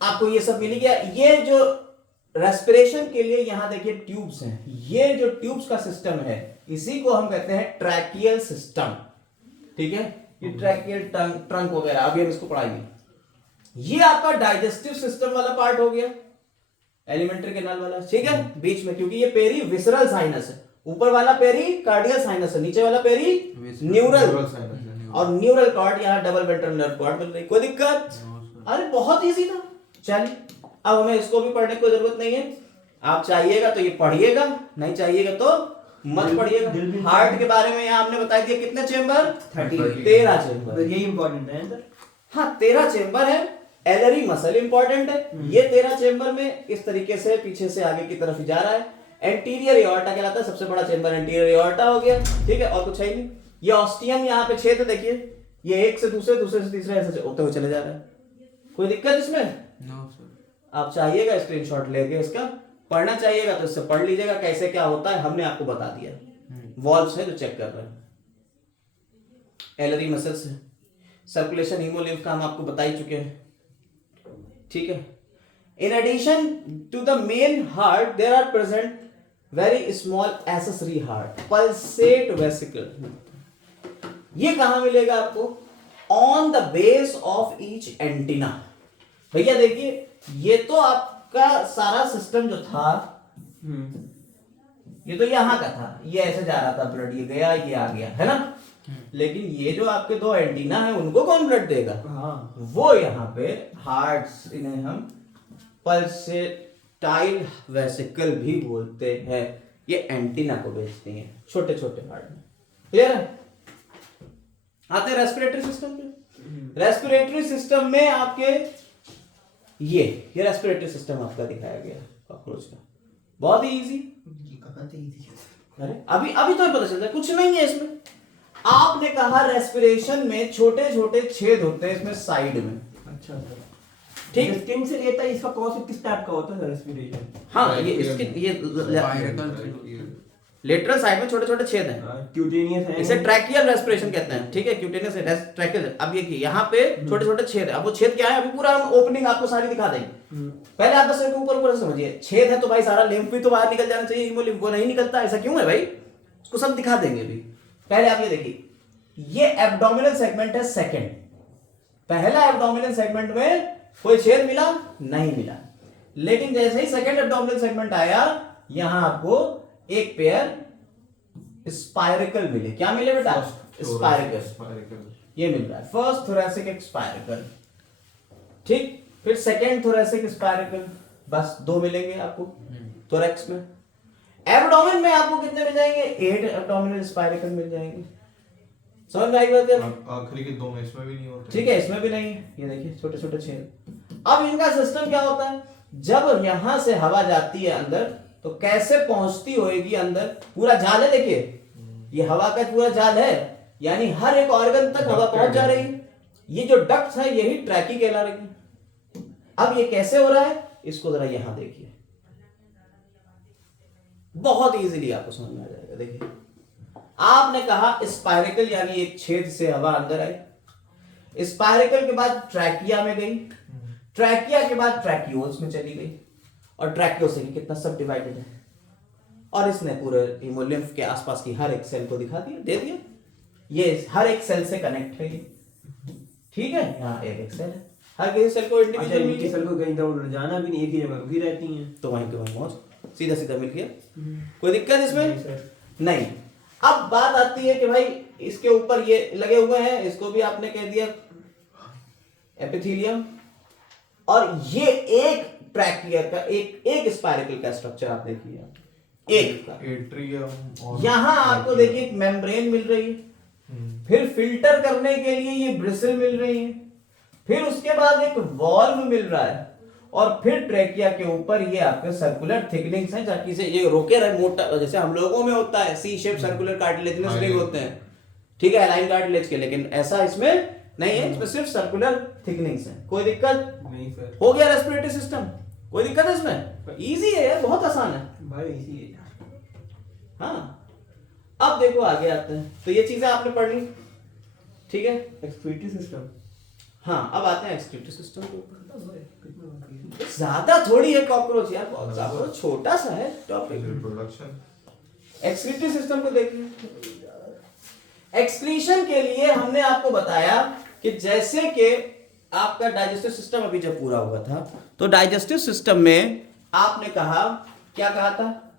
आपको ये सब मिल गया। ये जो रेस्पिरेशन के लिए यहां देखिए ट्यूब्स हैं, ये जो ट्यूब्स का सिस्टम है इसी को हम कहते हैं ट्रैकियल सिस्टम, ठीक है। ये ट्रैकियल ट्रंक वगैरह अभी हम इसको पढ़ाएंगे। ये आपका डाइजेस्टिव सिस्टम वाला पार्ट हो गया, एलिमेंट्री कैनाल वाला, ठीक है, बीच में, क्योंकि ये पेरीविसरल साइनस है, ऊपर वाला पेरी कार्डियल साइनस है, नीचे वाला पेरी न्यूरल, और न्यूरल कॉर्ड यहाँ डबल वेंट्रल नर्व कॉर्ड मिल रही। कोई दिक्कत? अरे बहुत इजी था। चलिए अब हमें इसको भी पढ़ने की कोई जरूरत नहीं है, आप चाहिएगा तो ये पढ़िएगा, नहीं चाहिएगा तो मत पढ़िएगा। हार्ट के बारे में यहाँ हमने बता दिया कितने चेंबर, 13 चेंबर, यही इंपॉर्टेंट है सर। हाँ 13 चेंबर है। एलरी मसल इंपॉर्टेंट है, ये 13 चेंबर में इस तरीके से पीछे से आगे की तरफ ही जा रहा है। एंटीरियर एओर्टा कहलाता है, सबसे बड़ा चेंबर एंटीरियर एओर्टा हो गया, ठीक है, और कुछ है नहीं। ये ऑस्टियम यहाँ पे छेद देखिए, ये एक से दूसरे, दूसरे से तीसरे ऐसे होते हुए चले जा रहा है। कोई दिक्कत इसमें? No sir. आप चाहिएगा स्क्रीनशॉट लेके इसका, पढ़ना चाहिएगा तो इससे पढ़ लीजिएगा कैसे क्या होता है, हमने आपको बता दिया। वॉल्व्स है जो चेक कर रहे हैं, एलरी मसल्स है, सर्कुलेशन हीमोलिम्फ का हम आपको बता ही चुके हैं, ठीक है। In addition to the main heart there are present very small accessory heart, pulsate vesicle. ये कहां मिलेगा आपको? On the base of each antenna. भैया देखिए, ये तो आपका सारा सिस्टम जो था, ये तो यहां का था, ये ऐसे जा रहा था ब्लड, ये गया ये आ गया, है ना। लेकिन ये जो आपके दो एंटीना है उनको कौन ब्लड देगा? हाँ। वो यहाँ पे हार्ट्स, इन्हें हम पल्सेटाइल वेसिकल भी बोलते हैं। ये एंटीना को भेजती हैं छोटे छोटे हार्ट में। क्लियर है? आते हैं रेस्पिरेटरी सिस्टम पे। रेस्पिरेटरी सिस्टम में आपके ये रेस्पिरेटरी सिस्टम आपका दिखाया गया कॉकरोच का, बहुत ही इजी। अरे अभी तो पता चलता है, कुछ नहीं है इसमें। आपने कहा रेस्पिरेशन में छोटे छोटे छेद होते हैं इसमें साइड में। अच्छा सर, ठीक। स्किन से लेता है, इसका कौन सा किस टाइप का होता है रेस्पिरेशन? हाँ ये इसके ये लेटरल साइड में छोटे छोटे छेद हैं, क्यूटेनियस है, इसे ट्रैकियल रेस्पिरेशन कहते हैं, ठीक है। क्यूटेनियस है, ट्रैकियल। अब ये यहाँ पे छोटे छोटे छेद है। अब वो छेद क्या है, अभी पूरा हम ओपनिंग आपको सारी दिखा देंगे। पहले आप बस ऊपर ऊपर समझिए, छेद है तो भाई सारा लिम्फ भी तो बाहर निकल जाना चाहिए, हीमोलिम्फ वो नहीं निकलता, ऐसा क्यों है भाई, उसको सब दिखा देंगे अभी। पहले आप ये देखिए, ये एब्डोमिनल सेगमेंट है सेकंड। पहला एब्डोमिनल सेगमेंट में कोई छेद मिला नहीं मिला, लेकिन जैसे ही सेकंड एब्डोमिनल सेगमेंट आया, यहां आपको एक पेयर स्पाइरिकल मिले। क्या मिले बेटा? स्पाइरिकल, ये मिल रहा है। फर्स्ट थोरैसिक स्पाइरिकल, ठीक। फिर सेकंड थोरैसिक स्पाइरिकल, बस 2 मिलेंगे आपको थोरैक्स में। एब्डोमेन में आपको कितने मिल जाएंगे? 8 एब्डोमिनल स्पाइरिकल मिल जाएंगे। समझ में आई बात है? आखिरी के 2 में इसमें भी नहीं होते, ठीक है, इसमें भी नहीं है। ये देखिए छोटे छोटे छेद। अब इनका सिस्टम क्या होता है, जब यहां से हवा जाती है अंदर तो कैसे पहुंचती होगी अंदर? पूरा जाल है, देखिए ये हवा का पूरा जाल है, यानी हर एक ऑर्गन तक हवा पहुंच जा रही है। ये जो डक्ट्स है यही ट्रैकी कहला रही है। अब ये कैसे हो रहा है, इसको जरा यहां देखिए, बहुत इजीली आपको समझ में आ जाएगा। देखिए आपने कहा स्पाइरिकल, यानी एक छेद से हवा अंदर आई, स्पाइरिकल के बाद ट्रैकिया में गई, ट्रैकिया के बाद ट्रैकियोल्स में चली गई, और ट्रैकियो से कितना सब डिवाइडेड है, और इसने पूरे हीमोलिम्फ के आसपास की हर एक सेल को दिखा दिया, दे दिया। ये हर एक सेल से कनेक्ट है ये, ठीक है। यहाँ एक सेल है, हर किसी सेल को इंडिविजुअल मिल गया। सेल को कहीं इधर जाना भी नहीं, एक ही जगह रुकी रहती हैं, तो वहीं के वहीं पहुंच, सीधा सीधा मिल गया। कोई दिक्कत इसमें नहीं। अब बात आती है कि भाई इसके ऊपर ये लगे हुए हैं, इसको भी आपने कह दिया एपिथेलियम, और ये एक ट्रैकिया का एक स्पाइरिकल का स्ट्रक्चर आपने किया, एक का एट्रियम, और यहां आपको देखिए एक मेम्ब्रेन मिल रही है, फिर फिल्टर करने के लिए ये ब्रिसल मिल रही है, फिर उसके बाद एक वॉल्व मिल रहा है, और फिर ट्रैकिया के ऊपर ये आपके सर्कुलर थिकनिंग्स हैं, ताकि से ये रोके रहे मोटा, जैसे हम लोगों में होता है सी शेप सर्कुलर कार्टिलेजिनस रिंग होते हैं, ठीक है, अलाइन कार्टिलेज के, लेकिन ऐसा इसमें नहीं है, इसमें सिर्फ सर्कुलर थिकनिंग्स हैं। कोई दिक्कत नहीं सर? हो गया रेस्पिरेटरी सिस्टम, कोई दिक्कत है इसमें? इजी है यार, बहुत आसान है भाई इसी है। हाँ। अब देखो आगे आते हैं, तो ये चीजें आपने पढ़ ली, ठीक है। एक्सक्रीटरी सिस्टम, हाँ अब आते हैं एक्सक्रीटरी सिस्टम के ऊपर। ज्यादा थोड़ी है कॉकरोच यार, बहुत ज्यादा छोटा सा है टॉपिक। रिप्रोडक्शन, एक्सक्रीटरी सिस्टम को देखिए। एक्सक्रीशन के लिए हमने आपको बताया कि जैसे कि आपका डाइजेस्टिव सिस्टम अभी जब पूरा हुआ था, तो डाइजेस्टिव सिस्टम में आपने कहा, क्या कहा था,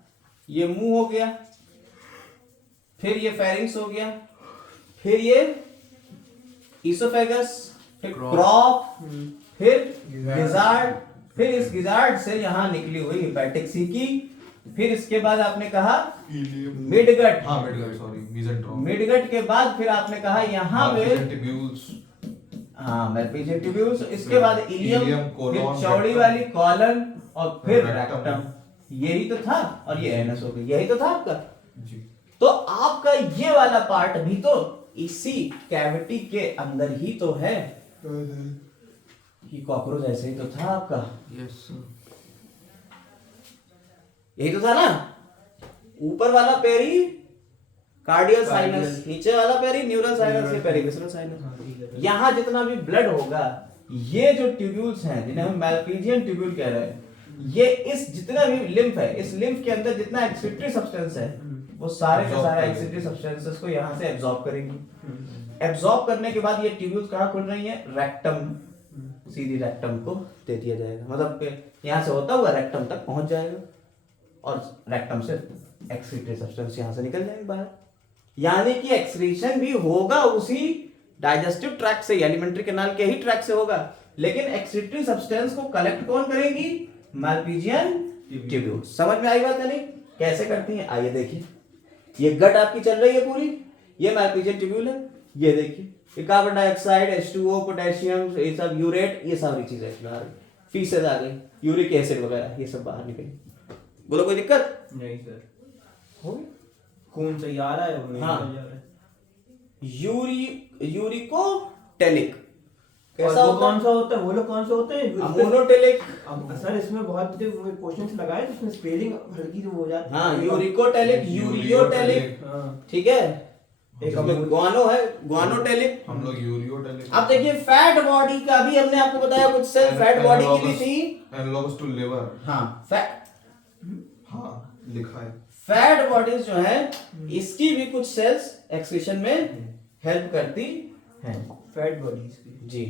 ये मुंह हो गया, फिर ये फेरिंग्स हो गया, फिर ये इसोफेगस, फिर क्रॉप, फिर गिजार्ड, फिर इस गिजार्ड से यहाँ निकली हुई हेपेटिक सीकी, फिर इसके बाद आपने कहा मिडगट, हाँ मिडगट, सॉरी मेसेंट्रोम। मिडगट के बाद फिर आपने कहा यहाँ पे टिब्यूल्स, हाँ मेल्पिजियन ट्यूब्यूल्स, इसके बाद इलियम, इलियम, फिर कोलन, चौड़ी रेक्टम, वाली कॉलन और फिर रेक्टम। रेक्टम। यही तो था, और ये एनस हो गई, यही तो था आपका। जी तो आपका ये वाला पार्ट भी तो इसी कैविटी के अंदर ही तो है। ये कॉकरोच ऐसे ही तो था आपका, यस यही तो था ना। ऊपर वाला पेरी कार्डियल साइनस, नीचे वाला पेरी न्यूरल साइनस, ये पेरिविसरल साइनस। यहाँ जितना भी ब्लड होगा, ये जो ट्यूब्यूल्स हैं जिन्हें हम मैल्पीजियन ट्यूब्यूल कह रहे हैं, ये इस जितना भी लिम्फ है, इस लिम्फ के अंदर जितना एक्सक्रीटरी सब्सटेंस है, वो सारे के सारे एक्सक्रीटरी सब्सटेंसेस को यहाँ से एब्जॉर्ब करेंगी। एब्जॉर्ब करने के बाद ये ट्यूब्यूल्स कहाँ खुल रही हैं? रेक्टम, सीधी रेक्टम को दे दिया जाएगा, मतलब कि यहाँ से होता हुआ रेक्टम तक पहुंच जाएगा, और रेक्टम से एक्सक्रीटरी सब्सटेंस यहाँ से निकल जाएंगे बाहर। यानी कि एक्सक्रीशन भी होगा उसी डाइजेस्टिव ट्रैक्ट से, एलिमेंट्री कैनाल के ही ट्रैक्ट से होगा, लेकिन एक्सक्रीटरी सब्सटेंस को कलेक्ट कौन करेंगी? Malpighian tubule. समझ में आई बात है नहीं? कैसे करती हैं आइए देखिए। ये गट आपकी चल रही है पूरी, ये मैल्पीजियन ट्यूब्यूल है। ये देखिए, ये कार्बन डाइऑक्साइड, H2O, पोटेशियम, ये सब यूरेट, ये सारी चीजें बाहर, फीसेज आ गई, यूरिक एसिड वगैरह, ये सब बाहर निकली। बोलो कोई दिक्कत? नहीं सर, हो गई? खून सही आ रहा है, वो नहीं हाँ। निकल जा रहा है। यूरिकोटेलिक कैसा और वो होता कौन सा होता है? वो लोग कौन सा होते हैं? है? मोनोटेलिक। अब सर इसमें बहुत क्वेश्चंस लगाए जिसमें स्पेलिंग हल्की हो जाती है। हाँ, यूरिकोटेलिक, यूरियोटेलिक, हाँ। ठीक है। एक इसमें ग्वानो है, ग्वानोटेलिक। हम लोग यूरियोटेलिक। अब देखिए फैट बॉडी का भी हमने आपको बताया कुछ सेल फैट बॉडी की भी थी। Analogous to liver. हाँ, फैट, हाँ लिखा है। फैट बॉडीज जो है, इसकी भी कुछ सेल्स एक्सक्रीशन में हेल्प करती हैं। फैट बॉडीज की। जी।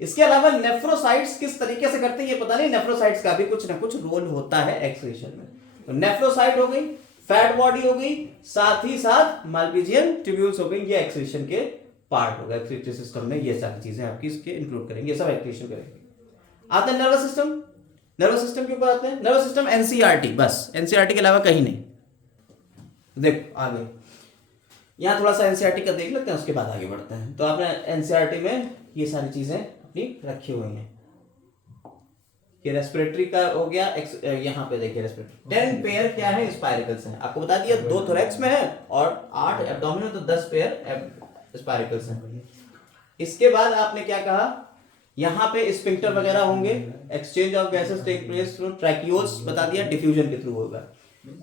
इसके अलावा नेफ्रोसाइट्स किस तरीके से करते हैं ये पता नहीं, नेफ्रोसाइट्स का भी कुछ ना कुछ रोल होता है एक्सक्रीशन में। तो नेफ्रोसाइट हो गई, फैट बॉडी हो गई, साथ ही साथ मैल्पीजियन ट्यूब्यूल्स हो गई, ये एक्सक्रीशन के पार्ट होगा। एक्सक्रीटरी सिस्टम में ये सारी चीजें आपकी इसके इंक्लूड करेंगे, ये सब एक्सक्रीशन करेंगे। आते हैं नर्वस सिस्टम। नर्वस सिस्टम के ऊपर आते हैं। नर्वस सिस्टम एनसीईआरटी, बस एनसीईआरटी के अलावा कहीं नहीं। देखो आगे यहाँ थोड़ा सा एनसीईआरटी का देख लेते हैं, उसके बाद आगे बढ़ते हैं। तो आपने एनसीईआरटी में ये सारी चीजें अपनी रखी हुई हैं। ये रेस्पिरेटरी का हो गया, यहाँ पे देखिए रेस्पिरेटरी 10 पेयर क्या है? स्पाइरिकल्स हैं। आपको बता दिया 2 थोरैक्स में है और 8 एब्डोमेन, तो 10 पेयर स्पाइरिकल्स हैं। इसके बाद आपने क्या कहा? यहाँ पे स्पिंक्टर वगैरह होंगे, exchange of gases take place through tracheoles, बता दिया डिफ्यूजन के थ्रू होगा।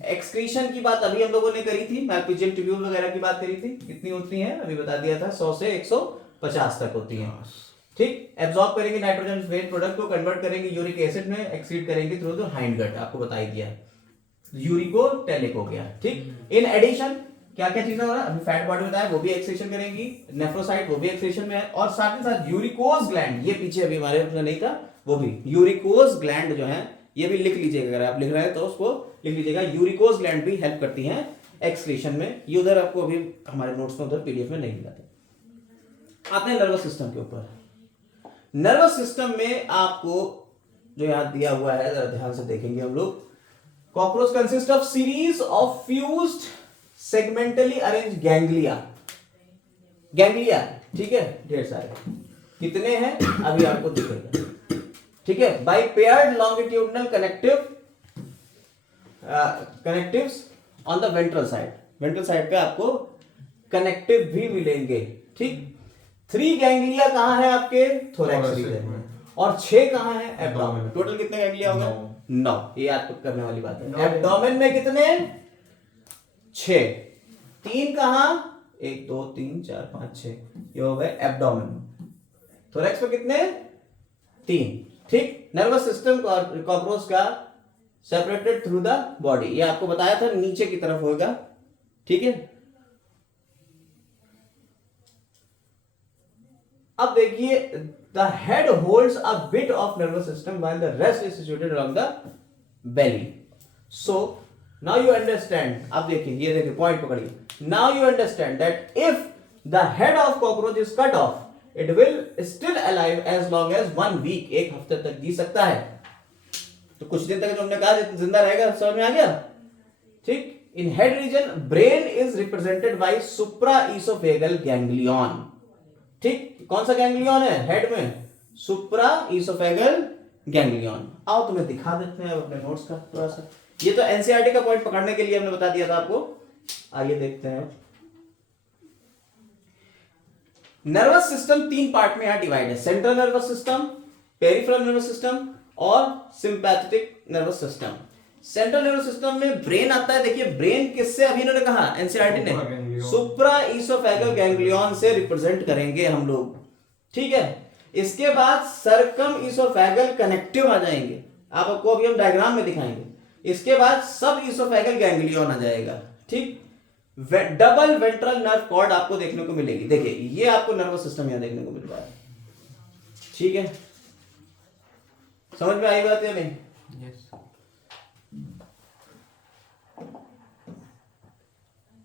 एक्सक्रीशन की बात अभी हम लोगों ने करी थी, मैल्पीजियन ट्यूब्यूल वगैरह की बात करी थी, कितनी होती हैं अभी बता दिया था, 100 से 150 तक होती हैं। ठीक, एब्जॉर्ब करेंगे नाइट्रोजन वेस्ट प्रोडक्ट को, कन्वर्ट करेंगे यूरिक एसिड में, एक्सीड करेंगे थ्रू द हाइंड गट, आपको बता ही दिया। यूरिकोटेलिक हो गया। ठीक, इन एडिशन क्या क्या चीजें हो रहा है? अभी फैट बॉडी बताया, वो भी एक्सक्रीशन करेंगी। नेफ्रोसाइट वो भी एक्सक्रीशन में है, और साथ ही साथ यूरिकोज ग्लैंड, ये पीछे अभी हमारे उसमें नहीं था, वो भी यूरिकोज ग्लैंड जो है, ये भी लिख लीजिएगा, अगर आप लिख रहे हैं तो उसको लिख लीजिएगा। यूरिकोज ग्लैंड भी हेल्प करती हैं एक्सक्रीशन में। ये उधर आपको अभी हमारे नोट्स में, उधर पीडीएफ में नहीं मिला था। आते हैं नर्वस सिस्टम के ऊपर। नर्वस सिस्टम में आपको जो याद दिया हुआ है, जरा ध्यान से देखेंगे हम लोग। Cockroach consist of series of fused segmentally arrange ganglia. Ganglia, ठीक है, ढेर सारे। कितने हैं अभी आपको दिखेगा, ठीक है। By paired longitudinal connectives on the ventral side, ventral side पे आपको कनेक्टिव भी मिलेंगे। ठीक, 3 गैंग्लिया कहां है आपके? थोरैक्स रीजन में, और 6 कहां है? एब्डोमेन। टोटल कितने गैंग्लिया हो गए? 9। ये याद करने वाली बात है। एब्डोमेन में कितने? 6। 3 कहां? 1 2 3 4 5 6, ये हो गए एब्डोमेन। थोरैक्स में कितने? 3। ठीक, नर्वस सिस्टम कॉकरोच का सेपरेटेड थ्रू द बॉडी, ये आपको बताया था नीचे की तरफ होगा। ठीक है, अब देखिए, the head holds a bit of nervous system while the rest is situated around the belly. So now you understand, आप देखिए, ये देखिए पॉइंट पकड़िए, now you understand that if the head of cockroach is cut off it will still alive as long as 1 week, एक हफ्ते तक जी सकता है। तो कुछ दिन तक जो हमने कहा जिंदा रहेगा, समझ में आ गया? ठीक। In head region brain is represented by supraoesophageal ganglion. ठीक, कौन सा गैंग्लियन है हेड में? Supraoesophageal ganglion. आओ तुम्हें दिखा देते हैं अपने नोट्स का थोड़ा सा, ये तो एनसीईआरटी का पॉइंट पकड़ने के लिए हमने बता दिया था आपको। आइए देखते हैं। नर्वस सिस्टम 3 पार्ट में यहां डिवाइड है, central nervous system, peripheral nervous system और sympathetic nervous system. Central nervous system में ब्रेन आता है। देखिए ब्रेन किससे अभी इन्होंने कहा एनसीईआरटी ने, सुप्राईसोफेगल गैंग्लियन से रिप्रेजेंट करेंगे हम लोग। ठीक है, इसके बाद सर्कम इसोफेगल कनेक्टिव आ जाएंगे, आपको अभी हम डायग्राम में दिखाएंगे। इसके बाद सब इसोफेगल गैंग्लियन आ जाएगा। ठीक, डबल वेंट्रल नर्व कॉर्ड आपको देखने को मिलेगी। देखिए ये आपको नर्वस सिस्टम यहां देखने को मिल रहा है। ठीक है, समझ में आई बात या नहीं? यस।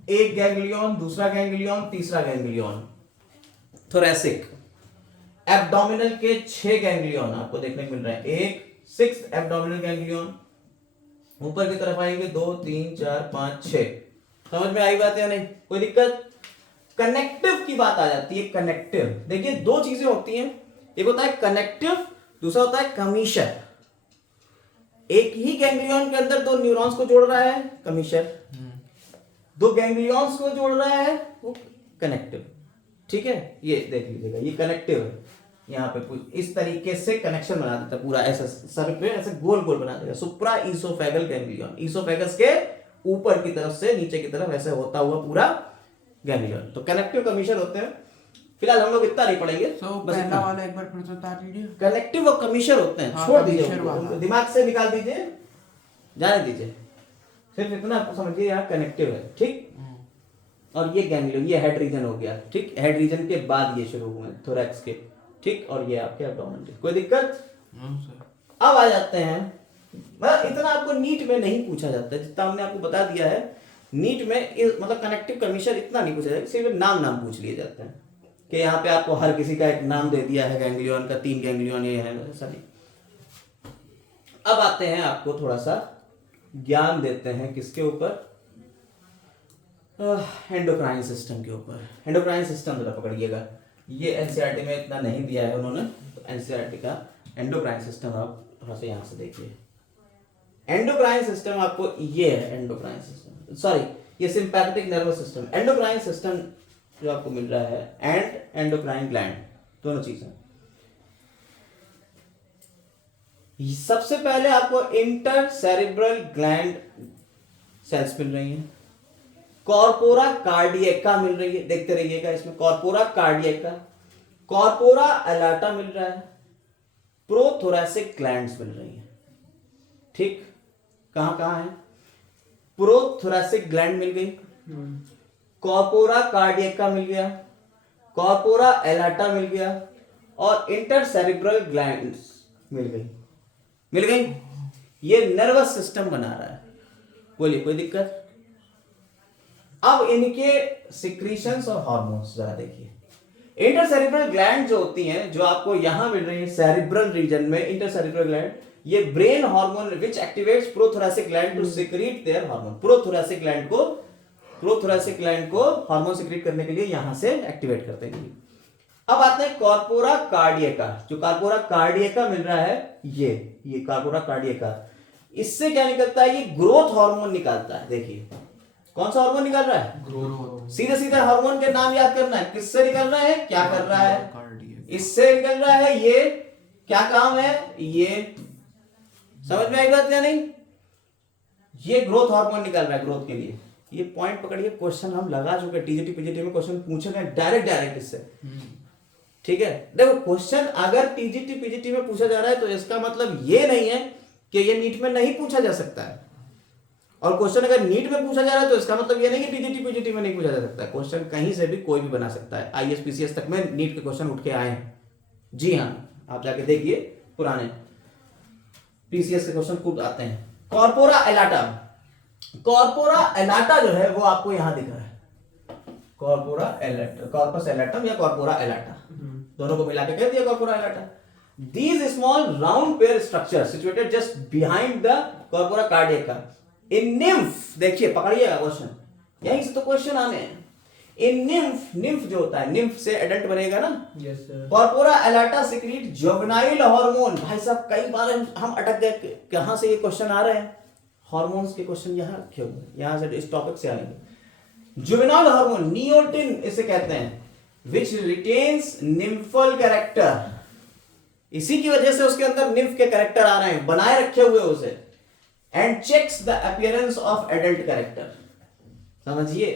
एक गैंग्लियन, दूसरा गैंग्लियन, तीसरा गैंग्लियन। थोरैसिक एब्डोमिनल के 6 गैंग्लियन आपको देखने को मिल रहे हैं। एक 6th एब्डोमिनल गैंग्लियन, ऊपर की तरफ आएंगे 2 3 4 5 6। समझ में आई बात या नहीं? कोई दिक्कत? कनेक्टिव की बात आ जाती है। कनेक्टिव देखिए 2 चीजें होती हैं, एक होता है कनेक्टिव, दूसरा होता है कमीशर। एक ही गैंग्लियन के अंदर 2 न्यूरॉन्स को जोड़ रहा है कमीशर, 2 गैंग्लियंस को जोड़ रहा है वो कनेक्टिव। ठीक है, ये देख लीजिएगा, ये कनेक्टिव है। यहाँ पे इस तरीके से कनेक्शन बना देता है पूरा, ऐसा सर पे ऐसे गोल गोल बना देगा। सुप्रा ईसोफेगल गैंग्लियन, ईसोफेगस के ऊपर की तरफ से नीचे की तरफ ऐसे होता हुआ पूरा गैंग्लियन। तो कनेक्टिव कमीशन होते हैं। फिलहाल हम लोग इतना नहीं पढ़ेंगे, बस पहला वाला एक बार फिर से बता दीजिए। कनेक्टिव और कमीशन होते हैं, हाँ, छोड़ दीजिए कमीशन उनको, वाला। दिमाग से निकाल दीजिए, जाने दीजिए। सिर्फ इतना आपको समझिए यहाँ कनेक्टिव है। ठीक, और ये गैंग्लियन, ये हेड रीजन हो गया। ठीक, हेड रीजन के बाद ये शुरू हुए थोरैक्स के। ठीक, और ये आपके एब्डोमेन के। कोई दिक्कत? अब आ जाते हैं, मतलब इतना आपको नीट में नहीं पूछा जाता है जितना हमने आपको बता दिया है। नीट में मतलब कनेक्टिव कमीशन इतना नहीं पूछा जाता, सिर्फ नाम पूछ लिए जाते हैं कि यहाँ पे आपको हर किसी का एक नाम दे दिया है गैंग्लियन का, 3 गैंग्लियन ये है, ऐसा नहीं। अब आते हैं, आपको थोड़ा सा ज्ञान देते हैं किसके ऊपर? एंडोक्राइन सिस्टम के ऊपर। एंडोक्राइन सिस्टम जरा पकड़िएगा, ये एनसीईआरटी में इतना नहीं दिया है उन्होंने, तो एनसीईआरटी का एंडोक्राइन सिस्टम आप थोड़ा सा यहाँ से देखिए। एंडोक्राइन सिस्टम आपको ये है, एंडोक्राइन सिस्टम, सॉरी ये sympathetic nervous system. Endocrine system जो आपको मिल रहा है एंड एंडोक्राइन ग्लैंड, दोनों चीजें। सबसे पहले आपको इंटर सेरिब्रल ग्लैंड सेल्स मिल रही हैं, कॉर्पोरा कार्डियका मिल रही है, देखते रहिएगा इसमें, कॉर्पोरा कार्डियका, कॉर्पोरा अलाटा मिल रहा है, प्रोथोरैसिक ग्लैंड्स मिल रही हैं। ठीक, कहां कहां है? प्रोथोरैसिक ग्लैंड मिल गई, कॉर्पोरा कार्डियका मिल गया, कॉर्पोरा एलाटा मिल गया, और इंटरसेरिब्रल ग्लैंड्स मिल गई। ये नर्वस सिस्टम बना रहा है। बोलिए कोई दिक्कत? अब इनके सिक्रीशंस और हार्मोन्स जरा देखिए। इंटरसेरिब्रल ग्लैंड जो होती हैं, जो आपको यहां मिल रही है सेरिब्रल रीजन में, इंटरसेरिब्रल ग्लैंड, ये brain hormone which activates prothoracic gland to secrete their hormone. Prothoracic gland को हार्मोन सिक्रीट करने के लिए यहां से एक्टिवेट करते हैं। अब आते हैं कॉर्पोरा कार्डियका। जो कॉर्पोरा कार्डियका मिल रहा है, ये कॉर्पोरा कार्डियका, इससे क्या निकलता है? ये ग्रोथ हार्मोन निकालता है। देखिए कौन सा हार्मोन निकाल रहा है? ग्रोथ। सीधे सीधे हार्मोन के नाम याद करना है। किससे निकल रहा है? क्या कर रहा है? इससे निकल रहा है। ये क्या काम है? ये समझ में आई बात या नहीं? ये ग्रोथ हार्मोन निकल रहा है ग्रोथ के लिए। ये पॉइंट पकड़िए, क्वेश्चन हम लगा चुके, टीजीटी पीजीटी में क्वेश्चन पूछे गए डायरेक्ट इससे। ठीक है, देखो क्वेश्चन अगर टीजीटी पीजीटी में पूछा जा रहा है तो इसका मतलब ये नहीं है कि ये नीट में नहीं पूछा जा सकता है, और क्वेश्चन अगर नीट में पूछा जा रहा है तो इसका मतलब ये नहीं कि टीजीटी पीजीटी में नहीं पूछा जा सकता है। क्वेश्चन कहीं से भी कोई भी बना सकता है। आईएएस पीसीएस तक में नीट के क्वेश्चन उठ के आए हैं। जी हाँ, आप जाके देखिए पुराने पीसीएस के क्वेश्चन खुद आते हैं। कॉर्पोरा एलाटा, कॉर्पोरा एलाटा जो है वो आपको यहां दिख रहा है, कॉर्पोरा एलाटा, कॉर्पस एलाटम या कॉर्पोरा एलाटा, दोनों को मिला के कह दिया corpora एलाटा। These small round pair structures situated just behind the corpora cardiaca. In nymph, देखिए पकड़िएगा क्वेश्चन, यहीं से तो क्वेश्चन आने हैं। In nymph, nymph जो होता है, nymph से एडल्ट बनेगा ना। Yes sir. Corpora allata secrete juvenile hormone. भाई साहब कई बार हम अटक गए, कहां से ये क्वेश्चन आ रहे हैं, हार्मोन्स के क्वेश्चन यहां रखे हुए, यहां से इस टॉपिक से आएंगे। जुवेनाइल हार्मोन नियोटिन इसे कहते हैं, which retains nymphal character, इसी की वजह से उसके अंदर निम्फ के कैरेक्टर आ रहे हैं, बनाए रखे हुए उसे। And checks the appearance of adult character. समझिए,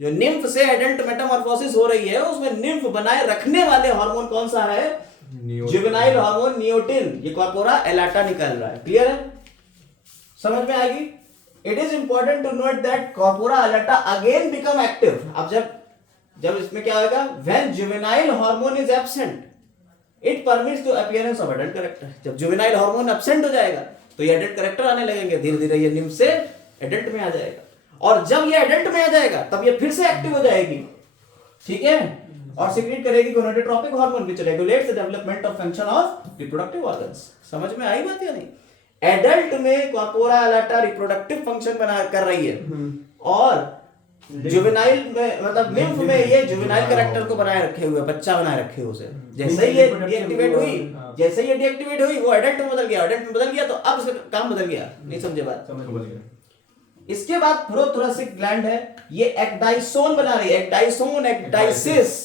जो निम्फ से एडल्ट मेटामॉर्फोसिस हो रही है उसमें निम्फ बनाए रखने वाले हार्मोन कौन सा है, जुवेनाइल हार्मोन नियोटिन, ये कॉर्पोरा एलाटा निकल रहा है। क्लियर है, समझ में आएगी। It is important to note that corpora allata again become active. अब जब इसमें क्या होगा, when juvenile hormone is absent it permits to appearance of adult character. जब जुवेनाइल हार्मोन एब्सेंट हो जाएगा तो ये एडल्ट कैरेक्टर आने लगेंगे, धीरे धीरे ये निम्फ से एडल्ट में आ जाएगा, और जब ये एडल्ट में आ जाएगा तब ये फिर से एक्टिव हो जाएगी, ठीक है, और सीक्रेट करेगी gonadotropic hormone which regulates the development of function of reproductive organs. समझ में आई बात या नहीं। एडल्ट में कॉर्पोरा एलाटा रिप्रोडक्टिव फंक्शन बना कर रही है, और जुवेनाइल में मतलब निम्फ में ये जुवेनाइल कैरेक्टर को बनाए रखे हुए, बच्चा बनाए रखे हुए उसे। जैसे ही ये डीएक्टिवेट हुई, जैसे ही ये डीएक्टिवेट हुई वो एडल्ट में बदल गया, एडल्ट में बदल गया तो अब इसका काम बदल गया। नहीं समझे बात, समझ गया। इसके बाद प्रोथोरेसिक ग्लैंड है, ये एक्डाइसोन बना रही है, एक्डाइसोन एक्डाइसिस।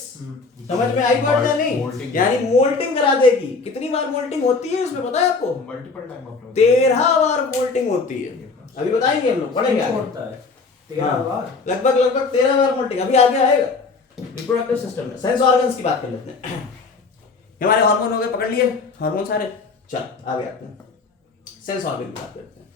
समझ में आई बात या नहीं, यानी मोल्टिंग करा देगी। कितनी बार मोल्टिंग होती है इसमें पता है आपको, मल्टीपल टाइम आपने 13 बार मोल्टिंग होती है। अभी बताएंगे हम लोग, पढ़ेंगे होता है 13 बार, लगभग 13 बार मोल्टिंग अभी आगे आएगा रिप्रोडक्टिव सिस्टम में। सेंस ऑर्गन्स की बात कर लेते हैं। हमारे हार्मोन हो गए, पकड़ लिए हार्मोन सारे, चल आगे आते हैं सेंस ऑर्गन की बात करते हैं।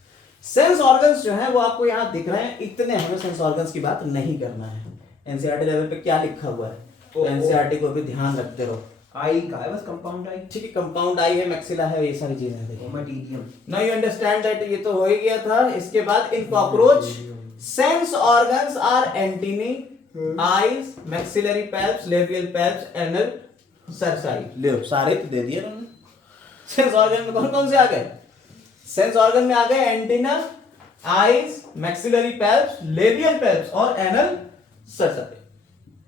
सेंस ऑर्गन्स जो है वो आपको यहाँ दिख रहे हैं, इतने हमें सेंस ऑर्गन्स की बात नहीं करना है। एनसीईआरटी लेवल पे क्या लिखा हुआ है तो एनसीईआरटी को भी ध्यान रखते रहो। आई का है बस, कंपाउंड आई, ठीक है, कंपाउंड आई है, मैक्सिला है, ये सारी चीजें हैं। Ommatidium. Now you understand that ये तो हो ही गया था। इसके बाद in cockroach sense organs are antennae, eyes, maxillary palps, labial palps, anal, cerci. ले सारे तो दे दिए उन्होंने। सेंस ऑर्गन में कौन कौन से आ गए, सेंस ऑर्गन में आ गए antenna, eyes, maxillary palps, labial palps और एनल सरसाई।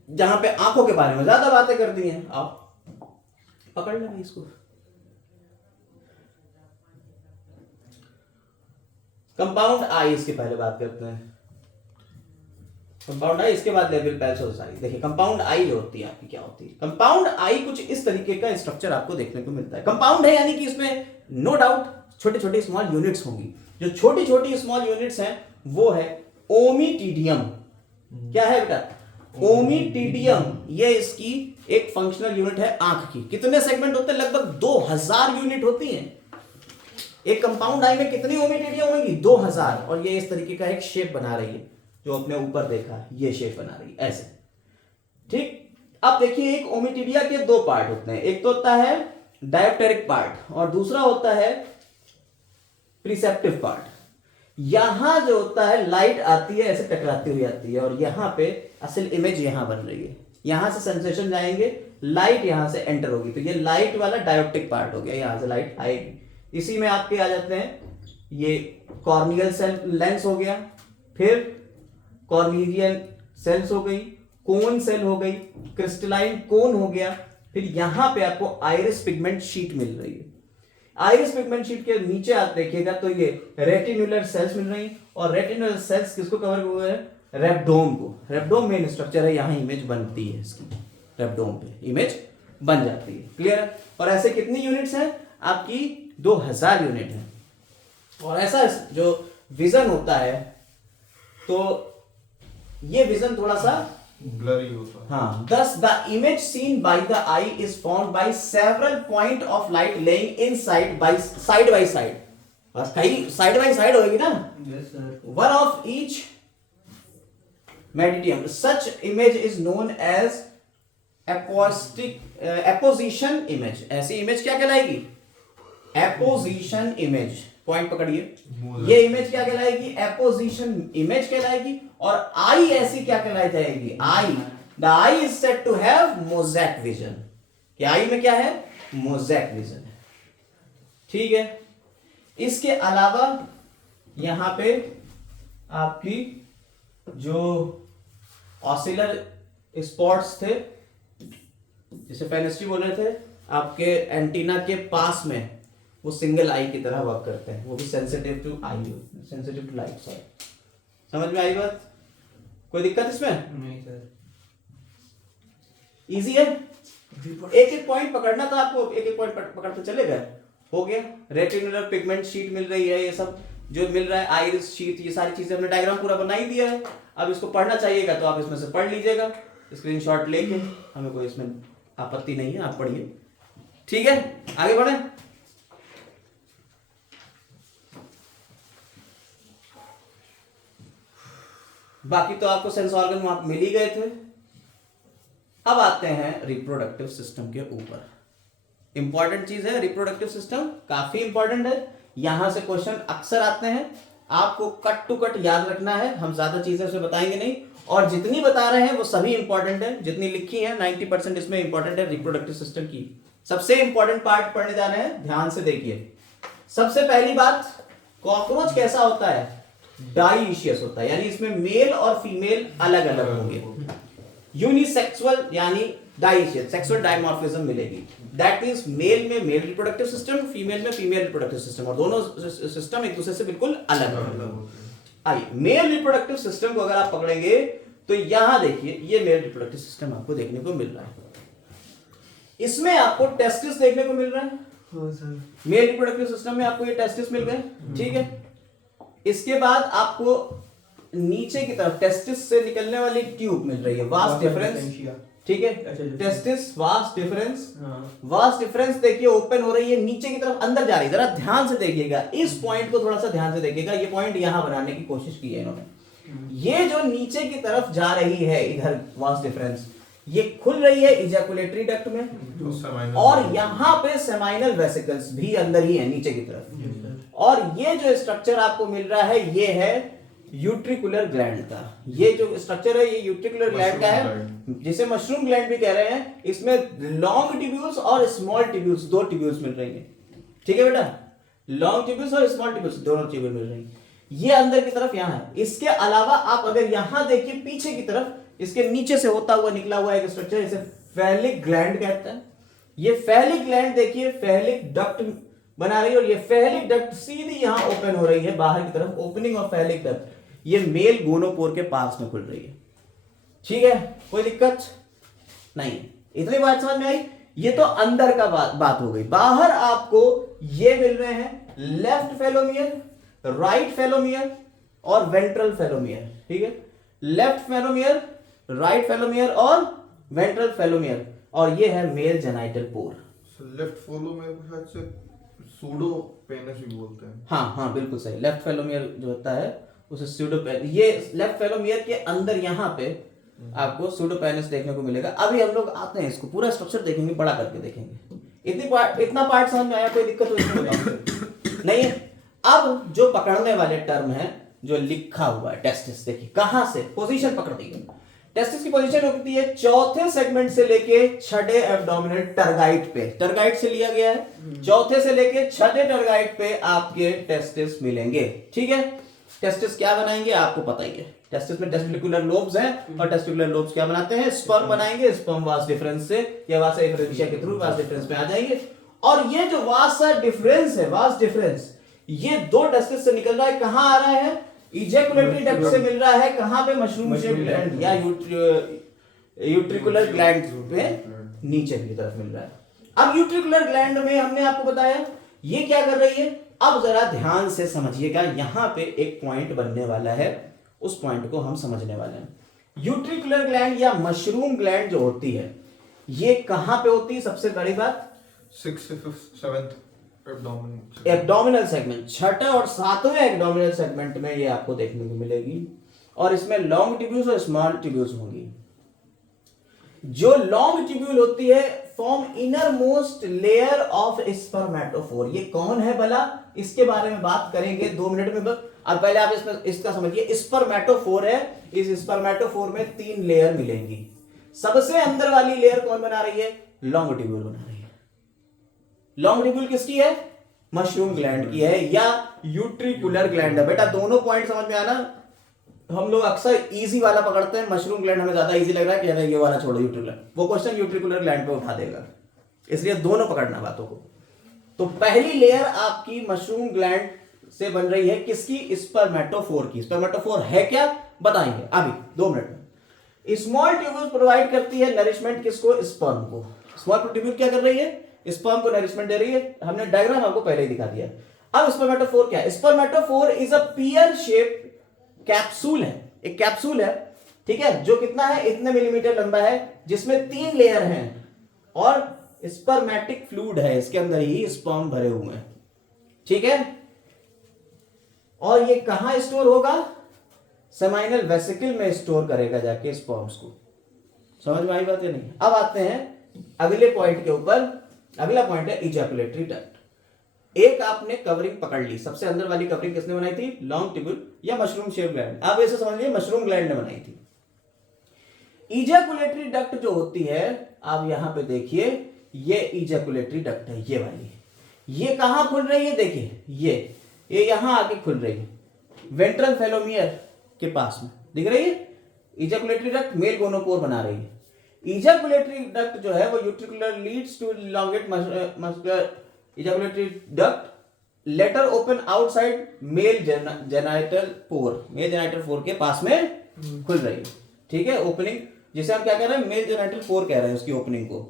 जहां पे आंखों के बारे में ज्यादा बातें करती हैं, आप पकड़ लेंगे इसको। कंपाउंड आई इसके पहले बात करते हैं, कंपाउंड आई इसके बाद लेबियल पैल्प्स और सरसाई। देखिए कंपाउंड आई जो होती है आपकी क्या होती है, कंपाउंड आई कुछ इस तरीके का स्ट्रक्चर आपको देखने को मिलता है। कंपाउंड है यानी कि इसमें नो डाउट छोटे छोटे स्मॉल यूनिट्स होंगी। जो छोटी छोटी स्मॉल यूनिट्स हैं वो है ओमिटिडियम। क्या है बेटा, ओमिटिडियम। ये इसकी एक फंक्शनल यूनिट है आंख की। कितने सेगमेंट होते हैं, लगभग 2000 यूनिट होती हैं। एक कंपाउंड आई में कितनी ओमिटिडियम होंगी, 2000। और ये इस तरीके का एक शेप बना रही है, जो अपने ऊपर देखा है ये शेप बना रही है ऐसे, ठीक। अब देखिए एक ओमिटिडिया के दो पार्ट होते हैं, एक तो होता है डायोप्टेरिक पार्ट और दूसरा होता है प्रिसेप्टिव पार्ट। यहां जो होता है लाइट आती है ऐसे टकराती हुई आती है, और यहां पे असल इमेज यहां बन रही है। यहां से सेंसेशन जाएंगे, लाइट यहां से एंटर होगी, तो ये लाइट वाला डायोप्टिक पार्ट हो गया, यहां से लाइट आएगी। इसी में आपके आ जाते हैं ये कॉर्नियल सेल लेंस हो गया, फिर कॉर्नियल सेल्स हो गई, कोन सेल हो गई, क्रिस्टलाइन कोन हो गया, फिर यहां पे आपको आइरिस पिगमेंट शीट मिल रही है। आइरिस पिगमेंट शीट के नीचे आप देखिएगा तो ये रेटिनुलर सेल्स मिल रही हैं, और रेटिनुलर सेल्स किसको कवर हुए हैं, रेब्डोम को। रेब्डोम मेन स्ट्रक्चर है, यहां इमेज बनती है इसकी, रेब्डोम पे इमेज बन जाती है। क्लियर है। और ऐसे कितनी यूनिट्स हैं आपकी, 2000 यूनिट है। और ऐसा जो विजन होता है तो ये विजन थोड़ा सा ब्लरी होता है। हाँ, thus the image seen by the eye is formed by several point of light laying inside by side by side। और कई साइड बाई साइड होगी ना, yes sir, one of each medium। Such image is known as apposition image। ऐसी image क्या कहलाएगी, apposition image। Point पकड़िए, ये image क्या कहलाएगी? एपोजिशन इमेज कहलाएगी। और आई ऐसी क्या कहलाई जाएगी? Eye, the eye is said to have mosaic vision, कि आई में क्या है? मोज़ेक विजन है। ठीक है, इसके अलावा यहां पे आपकी जो ऑसिलर स्पॉट्स थे, जिसे फेनेस्ट्री बोल रहे थे, आपके एंटीना के पास में वो सिंगल आई की तरह वर्क करते हैं, वो भी sensitive to eye, sensitive to light. Sorry, समझ में आई बात? कोई दिक्कत इसमें? नहीं सर। इजी है, एक एक पॉइंट पकड़ना था आपको, एक एक पॉइंट पकड़ते चले गए, हो गया। रेटिकुलर पिगमेंट शीट मिल रही है, ये सब जो मिल रहा है, आइरिस शीट, ये सारी चीजें हमने डायग्राम पूरा बना ही दिया है। अब इसको पढ़ना चाहिएगा तो आप इसमें से पढ़ लीजिएगा स्क्रीनशॉट लेके, हमें कोई इसमें आपत्ति नहीं है, आप पढ़िए। ठीक है, आगे बढ़े। बाकी तो आपको सेंस ऑर्गन वहां मिल ही गए थे। अब आते हैं रिप्रोडक्टिव सिस्टम के ऊपर। इंपॉर्टेंट चीज है रिप्रोडक्टिव सिस्टम, काफी इंपॉर्टेंट है। यहां से क्वेश्चन अक्सर आते हैं, आपको कट टू कट याद रखना है, हम ज्यादा चीजें उसमें बताएंगे नहीं, और जितनी बता रहे हैं वो सभी इंपॉर्टेंट है, जितनी लिखी है 90% इसमें इंपॉर्टेंट है रिप्रोडक्टिव सिस्टम की। सबसे इंपॉर्टेंट पार्ट पढ़ने जा रहे हैं, ध्यान से देखिए। सबसे पहली बात, कॉकरोच कैसा होता है? डाइशियस होता है, यानी इसमें मेल और फीमेल अलग अलग होंगे। यूनिसेक्सुअल यानी डाइशियस, सेक्सुअल डायमॉर्फिज्म मिलेगी। दैट मींस मेल में मेल रिप्रोडक्टिव सिस्टम, फीमेल में फीमेल रिप्रोडक्टिव सिस्टम, और दोनों सिस्टम एक दूसरे से बिल्कुल अलग है। आइए, मेल रिप्रोडक्टिव सिस्टम को अगर आप पकड़ेंगे तो यहां देखिए, ये मेल रिप्रोडक्टिव सिस्टम आपको देखने को मिल रहा है। इसमें आपको टेस्टिस देखने को मिल रहा है। मेल रिप्रोडक्टिव सिस्टम में आपको ये टेस्टिस मिल गए, ठीक है। इसके बाद आपको नीचे की तरफ टेस्टिस से निकलने वाली ट्यूब मिल रही है, वास्ट डिफरेंस, ठीक है। Testis, vast difference, vast difference देखिए ओपन हो रही है, नीचे की तरफ अंदर जा रही है। जरा ध्यान से देखिएगा, इस पॉइंट को थोड़ा सा ध्यान से देखिएगा, ये पॉइंट यहां बनाने की कोशिश की है इन्होंने। ये जो नीचे की तरफ जा रही है इधर वास्ट डिफरेंस, ये खुल रही है इजैकुलेटरी डक्ट में, और यहां पे सेमाइनल वेसिकल्स भी अंदर ही है नीचे की तरफ। और ये जो स्ट्रक्चर आपको मिल रहा है, ये है यूट्रिकुलर ग्लैंड का। ये जो स्ट्रक्चर है, ये यूट्रिकुलर ग्लैंड का है, जिसे मशरूम ग्लैंड भी कह रहे हैं। इसमें लॉन्ग ट्यूब्यूल्स और स्मॉल ट्यूब्यूल्स, दो ट्यूब्यूल्स मिल रही है, ठीक है बेटा। लॉन्ग ट्यूब्यूल्स और स्मॉल ट्यूब्यूल्स, दोनों ट्यूब्यूल मिल रही है। ये अंदर की तरफ यहां है। इसके अलावा आप अगर यहां देखिए पीछे की तरफ, इसके नीचे से होता हुआ निकला हुआ एक स्ट्रक्चर, इसे फेलिक ग्लैंड कहते हैं। ये फेलिक ग्लैंड देखिए, फेलिक डक्ट बना रही है, और ये फेलिक डक्ट सीधी यहां ओपन हो रही है बाहर की तरफ, ओपनिंग ऑफ फेलिक डक्ट। ये मेल गोनोपोर के पास में खुल रही है, ठीक है। कोई दिक्कत नहीं, इतनी बात समझ में आई। ये तो अंदर का बात हो गई। बाहर आपको ये मिल रहे हैं लेफ्ट फेलोमियर, राइट फेलोमियर और वेंट्रल फेलोमियर, ठीक है। लेफ्ट फेलोमियर, राइट फेलोमियर और वेंट्रल फेलोमियर, और ये है मेल जेनाइटल पोर। लेफ्ट फेलोमियर को शायद से सूडो पेनिस भी बोलते हैं। हाँ बिल्कुल सही। लेफ्ट फेलोमियर जो होता है उसे सूडोपेनिस, ये लेफ्ट फेलोमियर के अंदर यहाँ पे आपको सूडोपेनिस देखने को मिलेगा। अभी हम लोग आते हैं, इसको पूरा स्ट्रक्चर देखेंगे, बड़ा करके देखेंगे। इतना पार्ट समझ में आया? कोई दिक्कत हो इसमें नहीं है। अब जो पकड़ने वाले टर्म है, जो लिखा हुआ है टेस्टिस, देखिए कहां से पोजीशन पकड़ दी है। टेस्टिस की पोजीशन होती है चौथे सेगमेंट से लेके छठे एब्डोमिनल टर्गाइट पे, टर्गाइट से लिया गया है। चौथे से लेके छठे टर्गाइट पे आपके टेस्टिस मिलेंगे, ठीक है। टेस्टिस क्या बनाएंगे आपको पता ही है। टेस्टिस में टेस्टिकुलर लोब्स हैं, और टेस्टिकुलर लोब्स क्या बनाते हैं? स्पर्म बनाएंगे। स्पर्म वास डिफरेंस से या वासा डिफरेंशिया के थ्रू वास डिफरेंस में आ जाएंगे। और ये जो वासा डिफरेंस है, वास डिफरेंस, ये दो टेस्टिस से निकल रहा है। कहां आ रहा है? इजैकुलेटरी डक्ट से मिल रहा है। कहां पे? मशरूम शेप ग्लैंड या यूट्रिकुलर ग्लैंड पे नीचे की तरफ मिल रहा है। अब यूट्रिकुलर ग्लैंड में हमने आपको बताया ये क्या कर रही है। अब जरा ध्यान से समझिएगा, यहां पे एक पॉइंट बनने वाला है, उस पॉइंट को हम समझने वाले हैं। यूट्रिकुलर ग्लैंड या मशरूम ग्लैंड जो होती है, ये कहां पे होती है? सबसे बड़ी बात, 6th से 7th एब्डोमिनल सेगमेंट, छठे और सातवें एब्डोमिनल सेगमेंट में ये आपको देखने को मिलेगी। और इसमें लॉन्ग ट्यूब्यूल्स और स्मॉल ट्यूब्यूल्स होंगी। जो लॉन्ग ट्यूब्यूल होती है form innermost layer of spermatophore. ये कौन है भला, इसके बारे में बात करेंगे 2 मिनट में। बस अब पहले आप इसमें इसका समझिए, स्पर्मेटोफोर है, इस स्पर्मेटोफोर में 3 लेयर मिलेंगी। सबसे अंदर वाली लेयर कौन बना रही है, लॉन्गिट्यूल बना रही है। लॉन्गिट्यूल किसकी है, मशरूम ग्लैंड की है या यूट्रिकुलर ग्लैंड है। बेटा दोनों पॉइंट समझ में आना, हम लोग अक्सर इजी वाला पकड़ते हैं, मशरूम ग्लैंड हमें ज्यादा इजी लग रहा है कि ये वाला छोड़ो यूट्रिकुलर, वो क्वेश्चन यूट्रिकुलर ग्लैंड पे उठा देगा, इसलिए दोनों पकड़ना बातों को। तो पहली लेयर आपकी मशरूम ग्लैंड से बन रही है किसकी, स्पर्मेटोफोर की। स्पर्मेटोफोर है क्या बताएंगे अभी 2 मिनट में। स्मॉल ट्यूब्यूल प्रोवाइड करती है नरिशमेंट किसको, स्पर्म को। स्मॉल ट्यूब्यूल क्या कर रही है, स्पर्म को नरिशमेंट दे रही है। हमने डायग्राम आपको पहले ही दिखा दिया। अब स्पर्मेटोफोर क्या है, spermatophore is a pear shape capsule है, एक कैप्सूल है, ठीक है, जो कितना है, इतने मिलीमीटर लंबा है, जिसमें 3 लेयर हैं और स्पर्मेटिक फ्लूइड है, इसके अंदर ही स्पर्म भरे हुए हैं, ठीक है। और ये कहां स्टोर होगा, सेमाइनल वेसिकल में स्टोर करेगा जाके स्पर्म्स को। समझ में आई बात या नहीं। अब आते हैं अगले पॉइंट के ऊपर। अगला पॉइंट है इजैकुलेटरी डक्ट। एक आपने कवरिंग पकड़ ली, सबसे अंदर वाली कवरिंग किसने बनाई थी, लॉन्गिट्यूल या मशरूम शेप ग्लैंड। आप ऐसे समझ लीजिए मशरूम ग्लैंड ने बनाई थी। इजैकुलेटरी डक्ट जो होती है, आप यहां पे देखिए, ये इजैकुलेटरी डक्ट है, ये वाली। ये कहां खुल रही है, देखिए ये यहां आके खुल रही है, वेंट्रल फेलोमियर के पास में दिख रही है। इजैकुलेटरी डक्ट मेल गोनोपोर बना रही है। इजैकुलेटरी डक्ट जो है वो utricular leads to elongate muscular ejaculatory duct later open outside male genital pore. Male genital pore के पास में खुल रही है, ठीक है। ओपनिंग जिसे हम क्या कह रहे हैं, मेल जेनाइटल पोर कह रहे हैं, उसकी ओपनिंग को।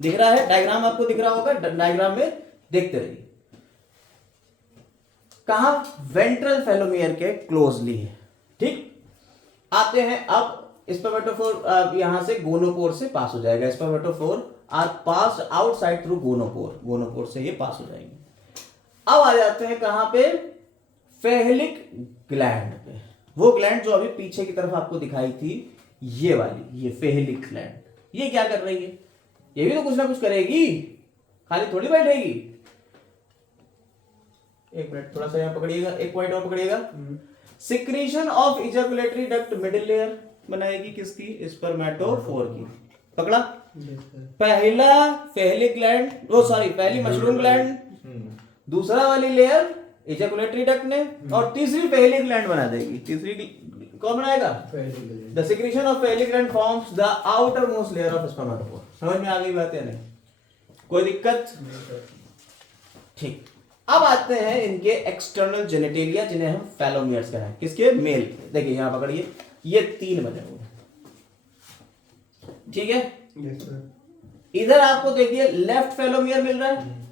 दिख रहा है, डायग्राम आपको दिख रहा होगा, डायग्राम में देखते रहिए। कहां, वेंट्रल फेलोमियर के क्लोजली है, ठीक। आते हैं अब स्पर्मेटोफोर यहां से गोनोपोर से पास हो जाएगा। Spermatophore are pass outside through gonopore, gonopore से ये पास हो जाएंगे। अब आ जाते हैं कहां पे, फेहलिक ग्लैंड पे। वो ग्लैंड जो अभी पीछे की तरफ आपको दिखाई थी, ये वाली, ये फेहलिक ग्लैंड। ये क्या कर रही है, ये भी तो कुछ ना कुछ करेगी, खाली थोड़ी बैठेगी। एक मिनट थोड़ा सा यहां पकड़िएगा, एक पॉइंट और पकड़िएगा। Secretion of ejaculatory duct middle layer बनाएगी किसकी, स्पर्मेटोफोर की। पकड़ा, पहला फेहलिक ग्लैंड, ओ सॉरी पहली मशरूम ग्लैंड, दूसरा वाली लेयर इजैकुलेटरी डक्ट ने, और तीसरी फेहलिक ग्लैंड बना देगी। तीसरी कौन बनाएगा, the secretion of phallic gland forms the outermost layer of spermatophore. समझ में आ गई बात या नहीं, कोई दिक्कत, ठीक। अब आते हैं इनके एक्सटर्नल जेनिटेलिया, जिन्हें हम फेलोमियर्स कहते हैं, किसके, मेल। देखिए यहां पकड़िए, ये 3 बने हुए हैं, ठीक है। इधर आपको देखिए लेफ्ट फेलोमियर मिल रहा है,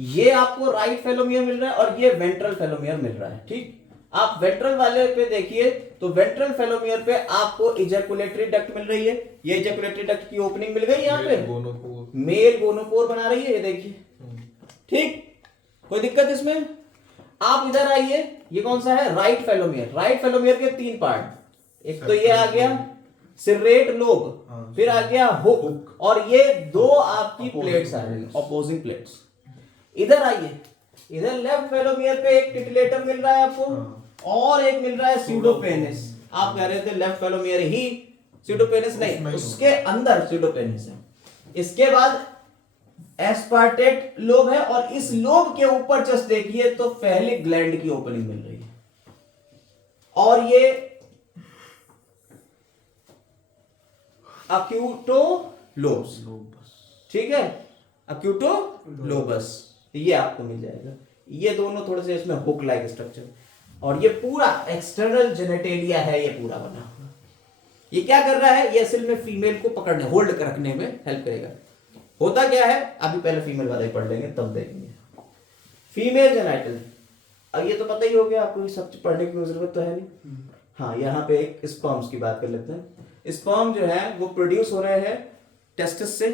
ये आपको राइट फेलोमियर मिल रहा है, और ये वेंट्रल फेलोमियर मिल रहा है, ठीक। आप वेंट्रल वाले पे देखिए तो वेंट्रल फेलोमियर पे आपको इजैकुलेटरी डक्ट मिल रही है। ये इजैकुलेटरी डक्ट की ओपनिंग मिल गई यहाँ पे, मेल गोनोपोर बना रही है, ये देखिए, ठीक। कोई दिक्कत इसमें। आप इधर आइए, ये कौन सा है, राइट फेलोमियर। राइट फेलोमियर के 3 पार्ट, एक तो ये आ गया सिरेट लोब, फिर आ गया हुक, और ये 2 आपकी प्लेट्स आ रही है, ऑपोजिंग प्लेट्स। इधर आइए, इधर लेफ्ट फेलोमियर पे एक टिटिलेटर मिल रहा है आपको, और एक मिल रहा है स्यूडोपेनिस। आप कह रहे थे लेफ्ट फेलोमियर ही, स्यूडोपेनिस नहीं, उसके अंदर स्यूडोपेनिस है। इसके बाद एस्पार्टेट लोब है, और इस लोब के ऊपर जस्ट देखिए तो फेहलिक ग्लैंड की ओपनिंग मिल रही है, और ये अक्यूटोलोबस, ठीक है, अक्यूटोलोबस, ये आपको मिल जाएगा। ये दोनों थोड़े से इसमें हुक लाइक स्ट्रक्चर, और ये पूरा एक्सटर्नल जेनेटेलिया है, ये पूरा बना हुआ। ये क्या कर रहा है, ये असल में फीमेल को पकड़ने, होल्ड रखने में हेल्प करेगा। होता क्या है, अभी पहले फीमेल वाला ही पढ़ लेंगे, तब देखेंगे। फीमेल जेनाइटल, अब ये तो पता ही हो गया आपको, सब पढ़ने की जरूरत तो है नहीं। हाँ, यहाँ पे एक स्पर्म्स की बात कर लेते हैं। स्पर्म जो है वो प्रोड्यूस हो रहे हैं टेस्टिस से,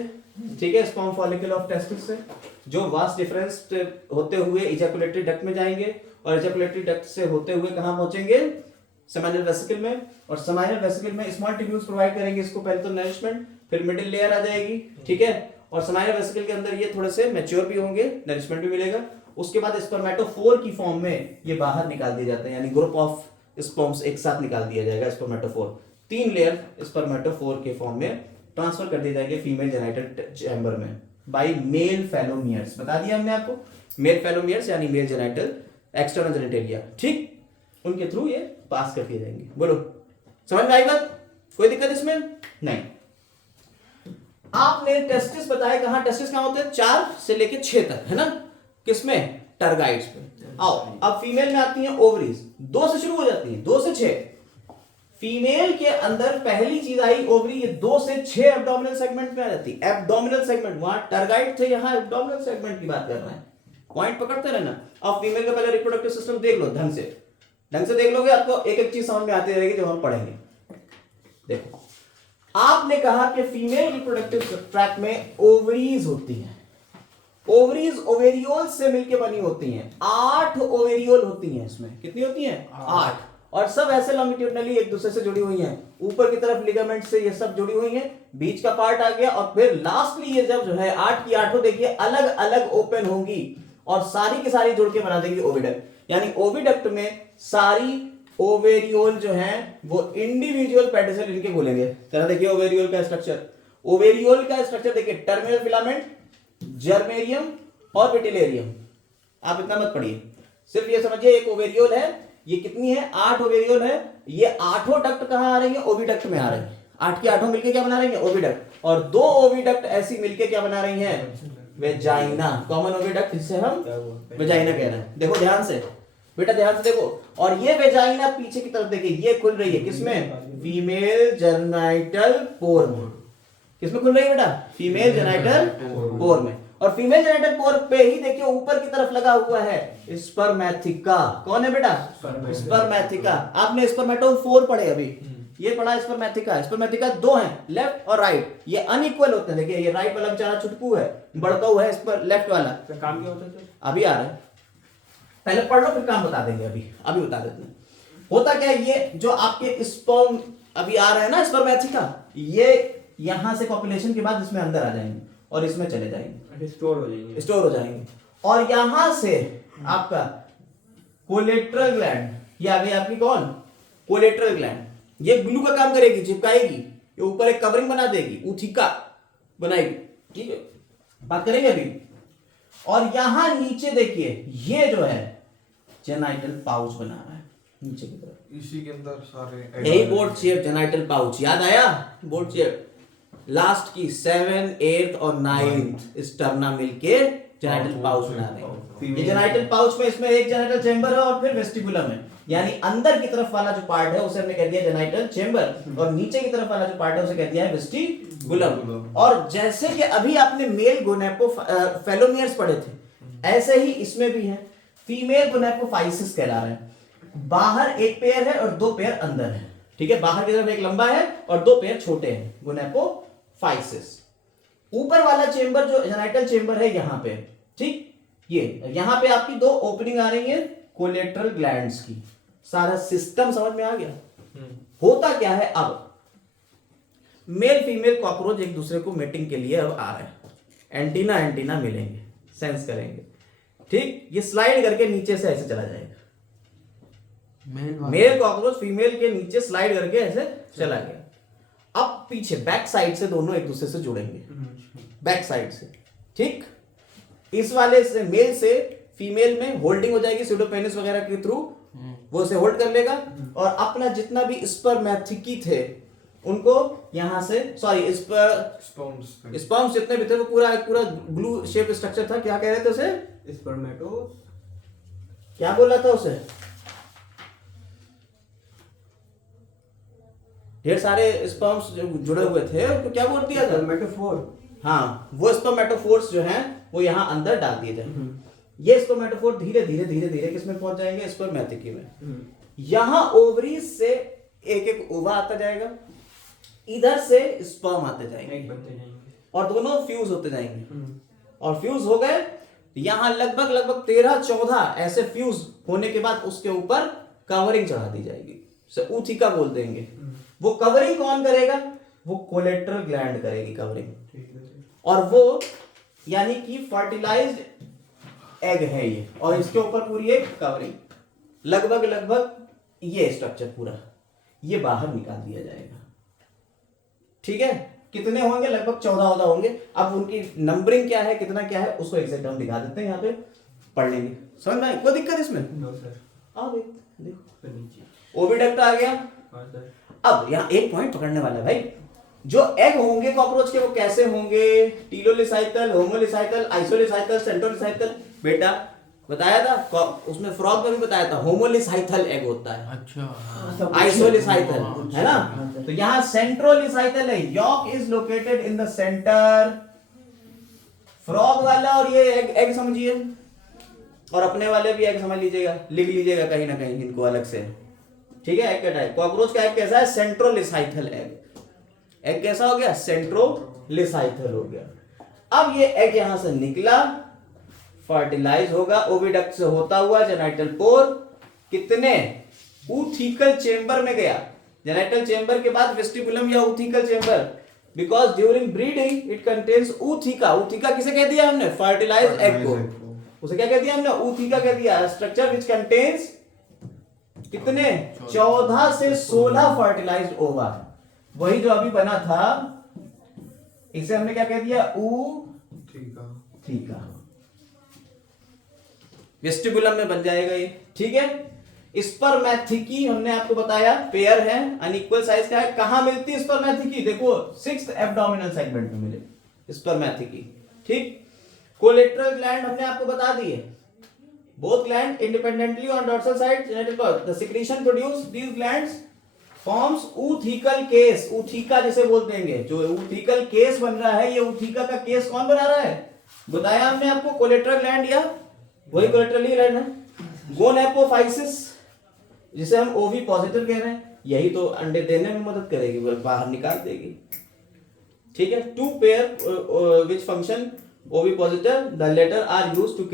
ठीक है, स्पर्म फॉलिकल ऑफ टेस्टिस से, जो वास्ट डिफरेंस होते हुए इजैकुलेटरी डक्ट में जाएंगे, और इजैकुलेटरी डक्ट से होते हुए कहाँ पहुंचेंगे, सेमाइनल वेसिकल में, और सेमाइनल वेसिकल में स्मॉल ट्यूब्यूल्स प्रोवाइड करेंगे इसको, पहले तो नरिशमेंट, फिर मिडिल लेयर आ जाएगी, ठीक है, और समाइनर वेसिकल के अंदर ये थोड़े से मैच्योर भी होंगे, नरिशमेंट भी मिलेगा। उसके बाद स्पर्मेटोफोर की फॉर्म में ये बाहर निकाल दिए जाते हैं, यानी ग्रुप ऑफ स्पर्म्स एक साथ निकाल दिया जाएगा स्पर्मेटोफोर। 3 लेयर स्पर्मेटोफोर के फॉर्म में ट्रांसफर कर दिए जाएंगे फीमेल जेनाइटल चैम्बर में बाय मेल फेलोमियर्स। बता दिया हमने आपको, मेल फेलोमियर्स यानी मेल जेनाइटल एक्सटर्नल जेनिटेलिया, ठीक, उनके थ्रू ये पास कर दिए जाएंगे। बोलो समझ में आई बात? कोई दिक्कत इसमें नहीं। आपने टेस्टिस बताया, कहां टेस्टिस कहां होते हैं? 4 से लेके 6 तक, है ना? किसमें? टरगाइड्स पे। आओ अब फीमेल में आती हैं ओवरीज, 2 से शुरू हो जाती है, 2 से 6। फीमेल के अंदर पहली चीज आई ओवरी, ये 2 से 6 एब्डोमिनल सेगमेंट में आ जाती है। एब्डोमिनल सेगमेंट, वहां टरगाइड थे, यहां एब्डोमिनल सेगमेंट की बात कर रहे हैं। पॉइंट पकड़ते रहना। अब फीमेल का पहले रिप्रोडक्टिव सिस्टम देख लो, ढंग से देख लोगे, आपको एक एक चीज समझ में आती रहेगी जब हम पढ़ेंगे। देखो, आपने कहा कि फीमेल रिप्रोडक्टिव ट्रैक्ट में ओवरीज होती हैं। ओवरीज ओवेरियोल से मिलकर बनी होती हैं। 8 ओवेरियोल होती हैं इसमें। कितनी होती हैं? 8। और सब ऐसे लॉन्गिट्यूडनली एक दूसरे से जुड़ी हुई हैं। ऊपर की तरफ लिगामेंट से ये सब जुड़ी हुई हैं, बीच का पार्ट आ गया, और फिर लास्टली ये जब जो है 8 की 8 देखिए अलग अलग ओपन होंगी और सारी की सारी जुड़ के बना देंगी ओविडक्ट। यानी ओविडक्ट में सारी ओवेरियोल जो है वो इंडिविजुअल पेडिसल इनके बोलेंगे। जरा देखिए ओवेरियोल का स्ट्रक्चर। ओवेरियोल का स्ट्रक्चर देखिए, टर्मिनल फिलामेंट, जर्मेरियम और विटिलेरियम। आप इतना मत पढ़िए, सिर्फ ये समझिए एक ओवेरियोल है। ये कितनी है? 8 ओवेरियोल है। ये 8 डक्ट कहां आ रही है? ओविडक्ट में आ रही है। 8 की 8 मिलके क्या बना रही है? ओविडक्ट। और 2 ओविडक्ट ऐसी मिलके क्या बना रही है? वेजाइना। कॉमन ओविडक्ट, जिसे हम वेजाइना कह रहे हैं। देखो ध्यान से बेटा, ध्यान से देखो। और ये वेजाइना पीछे की तरफ देखिए, ये खुल रही है किसमें? फीमेल जेनाइटल पोर में। किसमें खुल रही है बेटा? फीमेल जेनाइटल पोर में। और फीमेल जेनाइटल पोर पे ही देखिए ऊपर की तरफ लगा हुआ है स्पर्मेथिका। कौन है बेटा? स्पर्मेथिका। आपने स्पर्मेटोफोर पढ़े अभी, ये पढ़ा स्पर्मेथिका। स्पर्मेथिका 2 हैं, लेफ्ट और राइट। ये अनइक्वल होते हैं। देखिए ये राइट वाला बेचारा छुटकू है, बड़काऊ है, इस पर लेफ्ट वाला। काम क्या होता है? अभी आ रहा है, पहले पढ़ लो फिर काम बता देंगे। अभी बता देते हैं। होता क्या है, ये जो आपके स्पर्म अभी आ रहा है ना स्पर्मेथिका, ये यहां से पॉपुलेशन के बाद इसमें अंदर आ जाएंगे और इसमें चले जाएंगे, स्टोर हो जाएंगे। और यहां से आपका कोलेट्रल ग्लैंड, ये आ गई आपकी कौन? Collateral gland. ये ग्लू का काम करेगी, चिपकाएगी, ये ऊपर एक कवरिंग बना देगी, ऊथिका बनाएगी। ठीक है, बात करेंगे अभी। और यहां नीचे देखिए, ये जो है जेनाइटल पाउच बना रहा है नीचे की तरफ। इसी के अंदर सारे यही बोर्ड शेप जेनाइटल पाउच, याद आया? बोर्ड शेप लास्ट की 7, 8 और 9th स्टर्ना मिलके जेनाइटल पाउच बना रहे हैं। ये जेनाइटल पाउच में इसमें एक जेनाइटल चेंबर है और फिर वेस्टिबुलम है। यानी अंदर की तरफ वाला जो पार्ट है उसे हमने कह दिया जेनाइटल चेंबर, और नीचे की तरफ वाला जो पार्ट है उसे कह दिया है वेस्टिबुलम। और जैसे कि अभी आपने मेल गोनेपोफेलोमियर्स पढ़े थे, ऐसे ही इसमें भी है। फीमेल गोनेपोफाइसिस कहला रहे हैं। बाहर एक पेयर है और 2 पेयर अंदर है। ठीक है, बाहर की तरफ एक लंबा है और 2 पेयर छोटे हैं, गोनेपोफाइसिस। ऊपर वाला चेंबर जो जेनाइटल चेंबर है यहां पे, ठीक, ये यहां पे आपकी 2 ओपनिंग आ रही है कोलेट्रल ग्लैंड्स की। सारा सिस्टम समझ में आ गया? होता क्या है, अब मेल फीमेल कॉकरोच एक दूसरे को मेटिंग के लिए अब आ रहे हैं। एंटीना मिलेंगे, सेंस करेंगे। ठीक, ये स्लाइड करके नीचे से ऐसे चला जाएगा। मेल कॉकरोच फीमेल के नीचे स्लाइड करके ऐसे चला गया। अब पीछे बैक साइड से दोनों एक दूसरे से जुड़ेंगे, बैक साइड से। ठीक, इस वाले से मेल से फीमेल में होल्डिंग हो जाएगी स्यूडोपेनिस वगैरह के थ्रू, वो उसे होल्ड कर लेगा और अपना जितना भी स्पर्मेथिकी थे उनको यहां से, सॉरी स्पर्म्स जितने भी थे वो पूरा ग्लू शेप स्ट्रक्चर था। क्या कह रहे थे उसे? स्पर्मेटो, क्या बोल रहा था उसे? ढेर सारे स्पर्म्स जुड़े हुए थे, तो क्या बोल दिया था? स्पर्मेटोफोर। हाँ, वो स्पर्मेटोफोर्स जो हैं वो यहां अंदर डाल दिए जाएंगे। ये स्पर्मेटोफोर धीरे धीरे किसमें पहुंच जाएंगे? स्पर्मेथिकी में। यहां ओवरीज से एक एक ओवा आता जाएगा, इधर से स्पर्म आते जाएंगे और दोनों फ्यूज होते जाएंगे। और फ्यूज हो गए, यहां लगभग 13-14 ऐसे फ्यूज होने के बाद उसके ऊपर कवरिंग चढ़ा दी जाएगी, उसे ऊथिका बोल देंगे। वो कवरिंग कौन करेगा? वो कोलेट्रल ग्लैंड करेगी कवरिंग। और वो यानी कि फर्टिलाइज्ड एग है ये, और इसके ऊपर पूरी एक कवरिंग, लगभग ये स्ट्रक्चर पूरा ये बाहर निकाल दिया जाएगा। ठीक है, कितने होंगे? लगभग 14 होंगे। अब उनकी नंबरिंग क्या है, कितना क्या है, उसको एग्जैक्ट हम दिखा देते हैं, यहाँ पे पढ़ लेंगे। समझ में? कोई दिक्कत इसमें? No sir. आओ देखो, सर नीचे। ओविडक्ट आ गया। हाँ सर। अब यहाँ एक पॉइंट पकड़ने वाला है भाई, जो एग होंगे कॉकरोच के वो कैसे होंगे? टीलोलिसाइकल, होमोलिसाइकल, आइसोलिसाइकल, सेंट्रोलिसाइकल। बेटा बताया था, उसमें फ्रॉग में भी बताया था, होमोलिसाइकल एग होता है, अच्छा। आइसोलिसाइकल है ना। हाँ, तो यहाँ सेंट्रोलिसाइकल है, yolk is located in the centre, frog वाला, और ये एग समझिए, और अपने वाले भी एग समझ लीजिएगा, लिख लीजिएगा कहीं ना कहीं इनको अलग से। ठीक है, एग का टाइप, कॉकरोच का एग कैसा है? सेंट्रोलिसाइकल एग। एग कैसा हो गया? सेंट्रोलिसाइकल हो गया। अब ये एग यहां से निकला, फर्टिलाइज होगा ओविडक्ट से होता हुआ जेनाइटल पोर, कितने? ऊथिकल चेंबर में गया। जेनाइटल चेंबर के बाद वेस्टिबुलम या oothecal chamber, because during breeding it contains ootheca. Ootheca किसे कह दिया हमने? फर्टिलाइज एग को। उसे क्या कह दिया हमने? ऊथिका कह दिया। स्ट्रक्चर विच कंटेन्स कितने? 14 से 16 फर्टिलाइज्ड ओवा। वही जो अभी बना था, इसे हमने क्या कह दिया? ऊथिका। वेस्टिबुलम में बन जाएगा ये। ठीक है, स्पर्मैथिकी हमने आपको बताया पेयर है, अनइक्वल साइज का है। कहां मिलती है स्पर्मैथिकी? देखो 6th एब्डोमिनल सेगमेंट में मिले स्पर्मैथिकी। ठीक, कोलेट्रल ग्लैंड हमने आपको बता दिए, both gland independently on dorsal side genital cord, the secretion produce these glands forms oothecal case. Ootheca जिसे बोलते हैं, जो ऊथिकल केस बन रहा है, ये ऊथिका का केस कौन बना रहा है? बताया हमने आपको, कोलेट्रल ग्लैंड या वही कोलेट्रल ग्लैंड है। गोनेपोफाइसिस जिसे हम ओवी पॉजिटिव कह रहे हैं, यही तो अंडे देने में मदद करेगी, बाहर निकाल देगी। ठीक है, two pair which function ovi positive, the latter are used to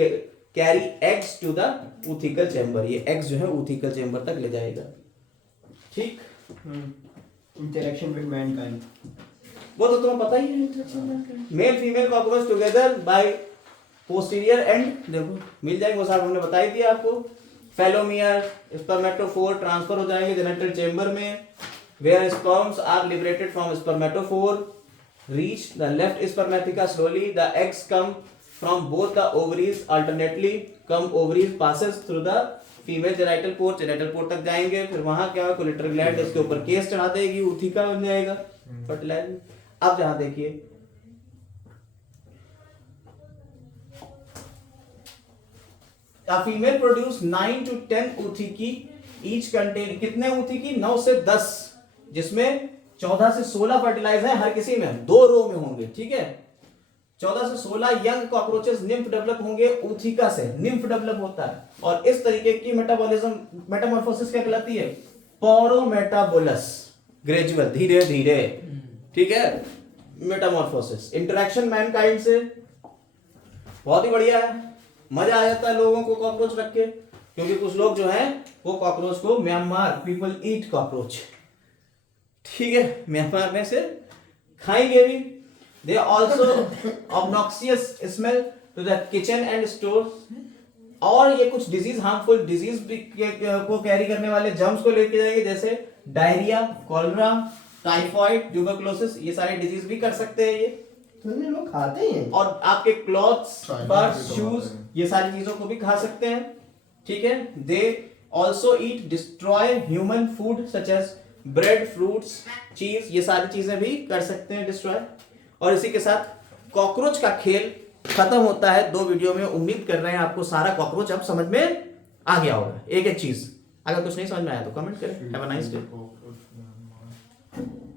carry eggs to the oothecal chamber. ये एग्स जो है ऊथिकल चेंबर तक ले जाएगा। ठीक, इंटरेक्शन विद मैनकाइंड, वो तो तुम्हें पता ही है। Interaction Mankind, male female cockroach together by posterior and, देखो मिल जाएंगे वो साहब, हमने बताई दिया आपको। फेलोमियर, स्पर्मेटोफोर ट्रांसफर हो जाएंगे जेनिटल चेंबर में, where sperms are liberated from spermatophore, reach the left spermatheca slowly, the eggs come from both the ovaries alternately, come ovaries passes through the female genital pore, genital pore तक जाएंगे, फिर वहां क्या है? Collateral gland इसके ऊपर case चढ़ा देगी, ऊथिका बन जाएगा, फर्टिलाइज। अब जहां देखिए, A female produce 9 to 10 ऊथिकी, each contain कितने ऊथिकी? 9 से 10, जिसमें 14 से 16 फर्टिलाइज है हर किसी में, 2 रो में होंगे। ठीक है, 14 से 16 यंग कॉकरोचेस निम्फ डेवलप होंगे ऊथिका से, निम्फ डेवलप होता है। और इस तरीके की मेटाबॉलिज्म, मेटामॉर्फोसिस क्या कहलाती है? पोरोमेटाबोलस, ग्रेजुअल, धीरे धीरे। ठीक है, मेटामॉर्फोसिस। इंटरेक्शन मैनकाइंड से बहुत ही बढ़िया है, मजा आ जाता है लोगों को कॉकरोच रख के, क्योंकि कुछ लोग जो हैं वो कॉकरोच को, म्यांमार पीपल ईट कॉकरोच। ठीक है, म्यांमार में से खाएंगे भी। They also obnoxious smell to the kitchen and store, और ये कुछ डिजीज, हार्मफुल डिजीज को कैरी करने वाले जर्म्स को लेके जाएंगे, जैसे डायरिया, कॉलरा, टाइफॉइड, ट्यूबरकुलोसिस, ये सारे डिजीज भी कर सकते हैं ये। तो ये लोग खाते हैं, और आपके क्लॉथ्स, पर्स, शूज, ये सारी चीजों को भी खा सकते हैं। ठीक है, they also eat destroy human food such as bread, fruits, cheese, ये सारी चीजें भी कर सकते हैं डिस्ट्रॉय। और इसी के साथ कॉकरोच का खेल खत्म होता है 2 वीडियो में। उम्मीद कर रहे हैं आपको सारा कॉकरोच अब समझ में आ गया होगा, एक एक चीज। अगर कुछ नहीं समझ में आया तो कमेंट करें। Have a nice day.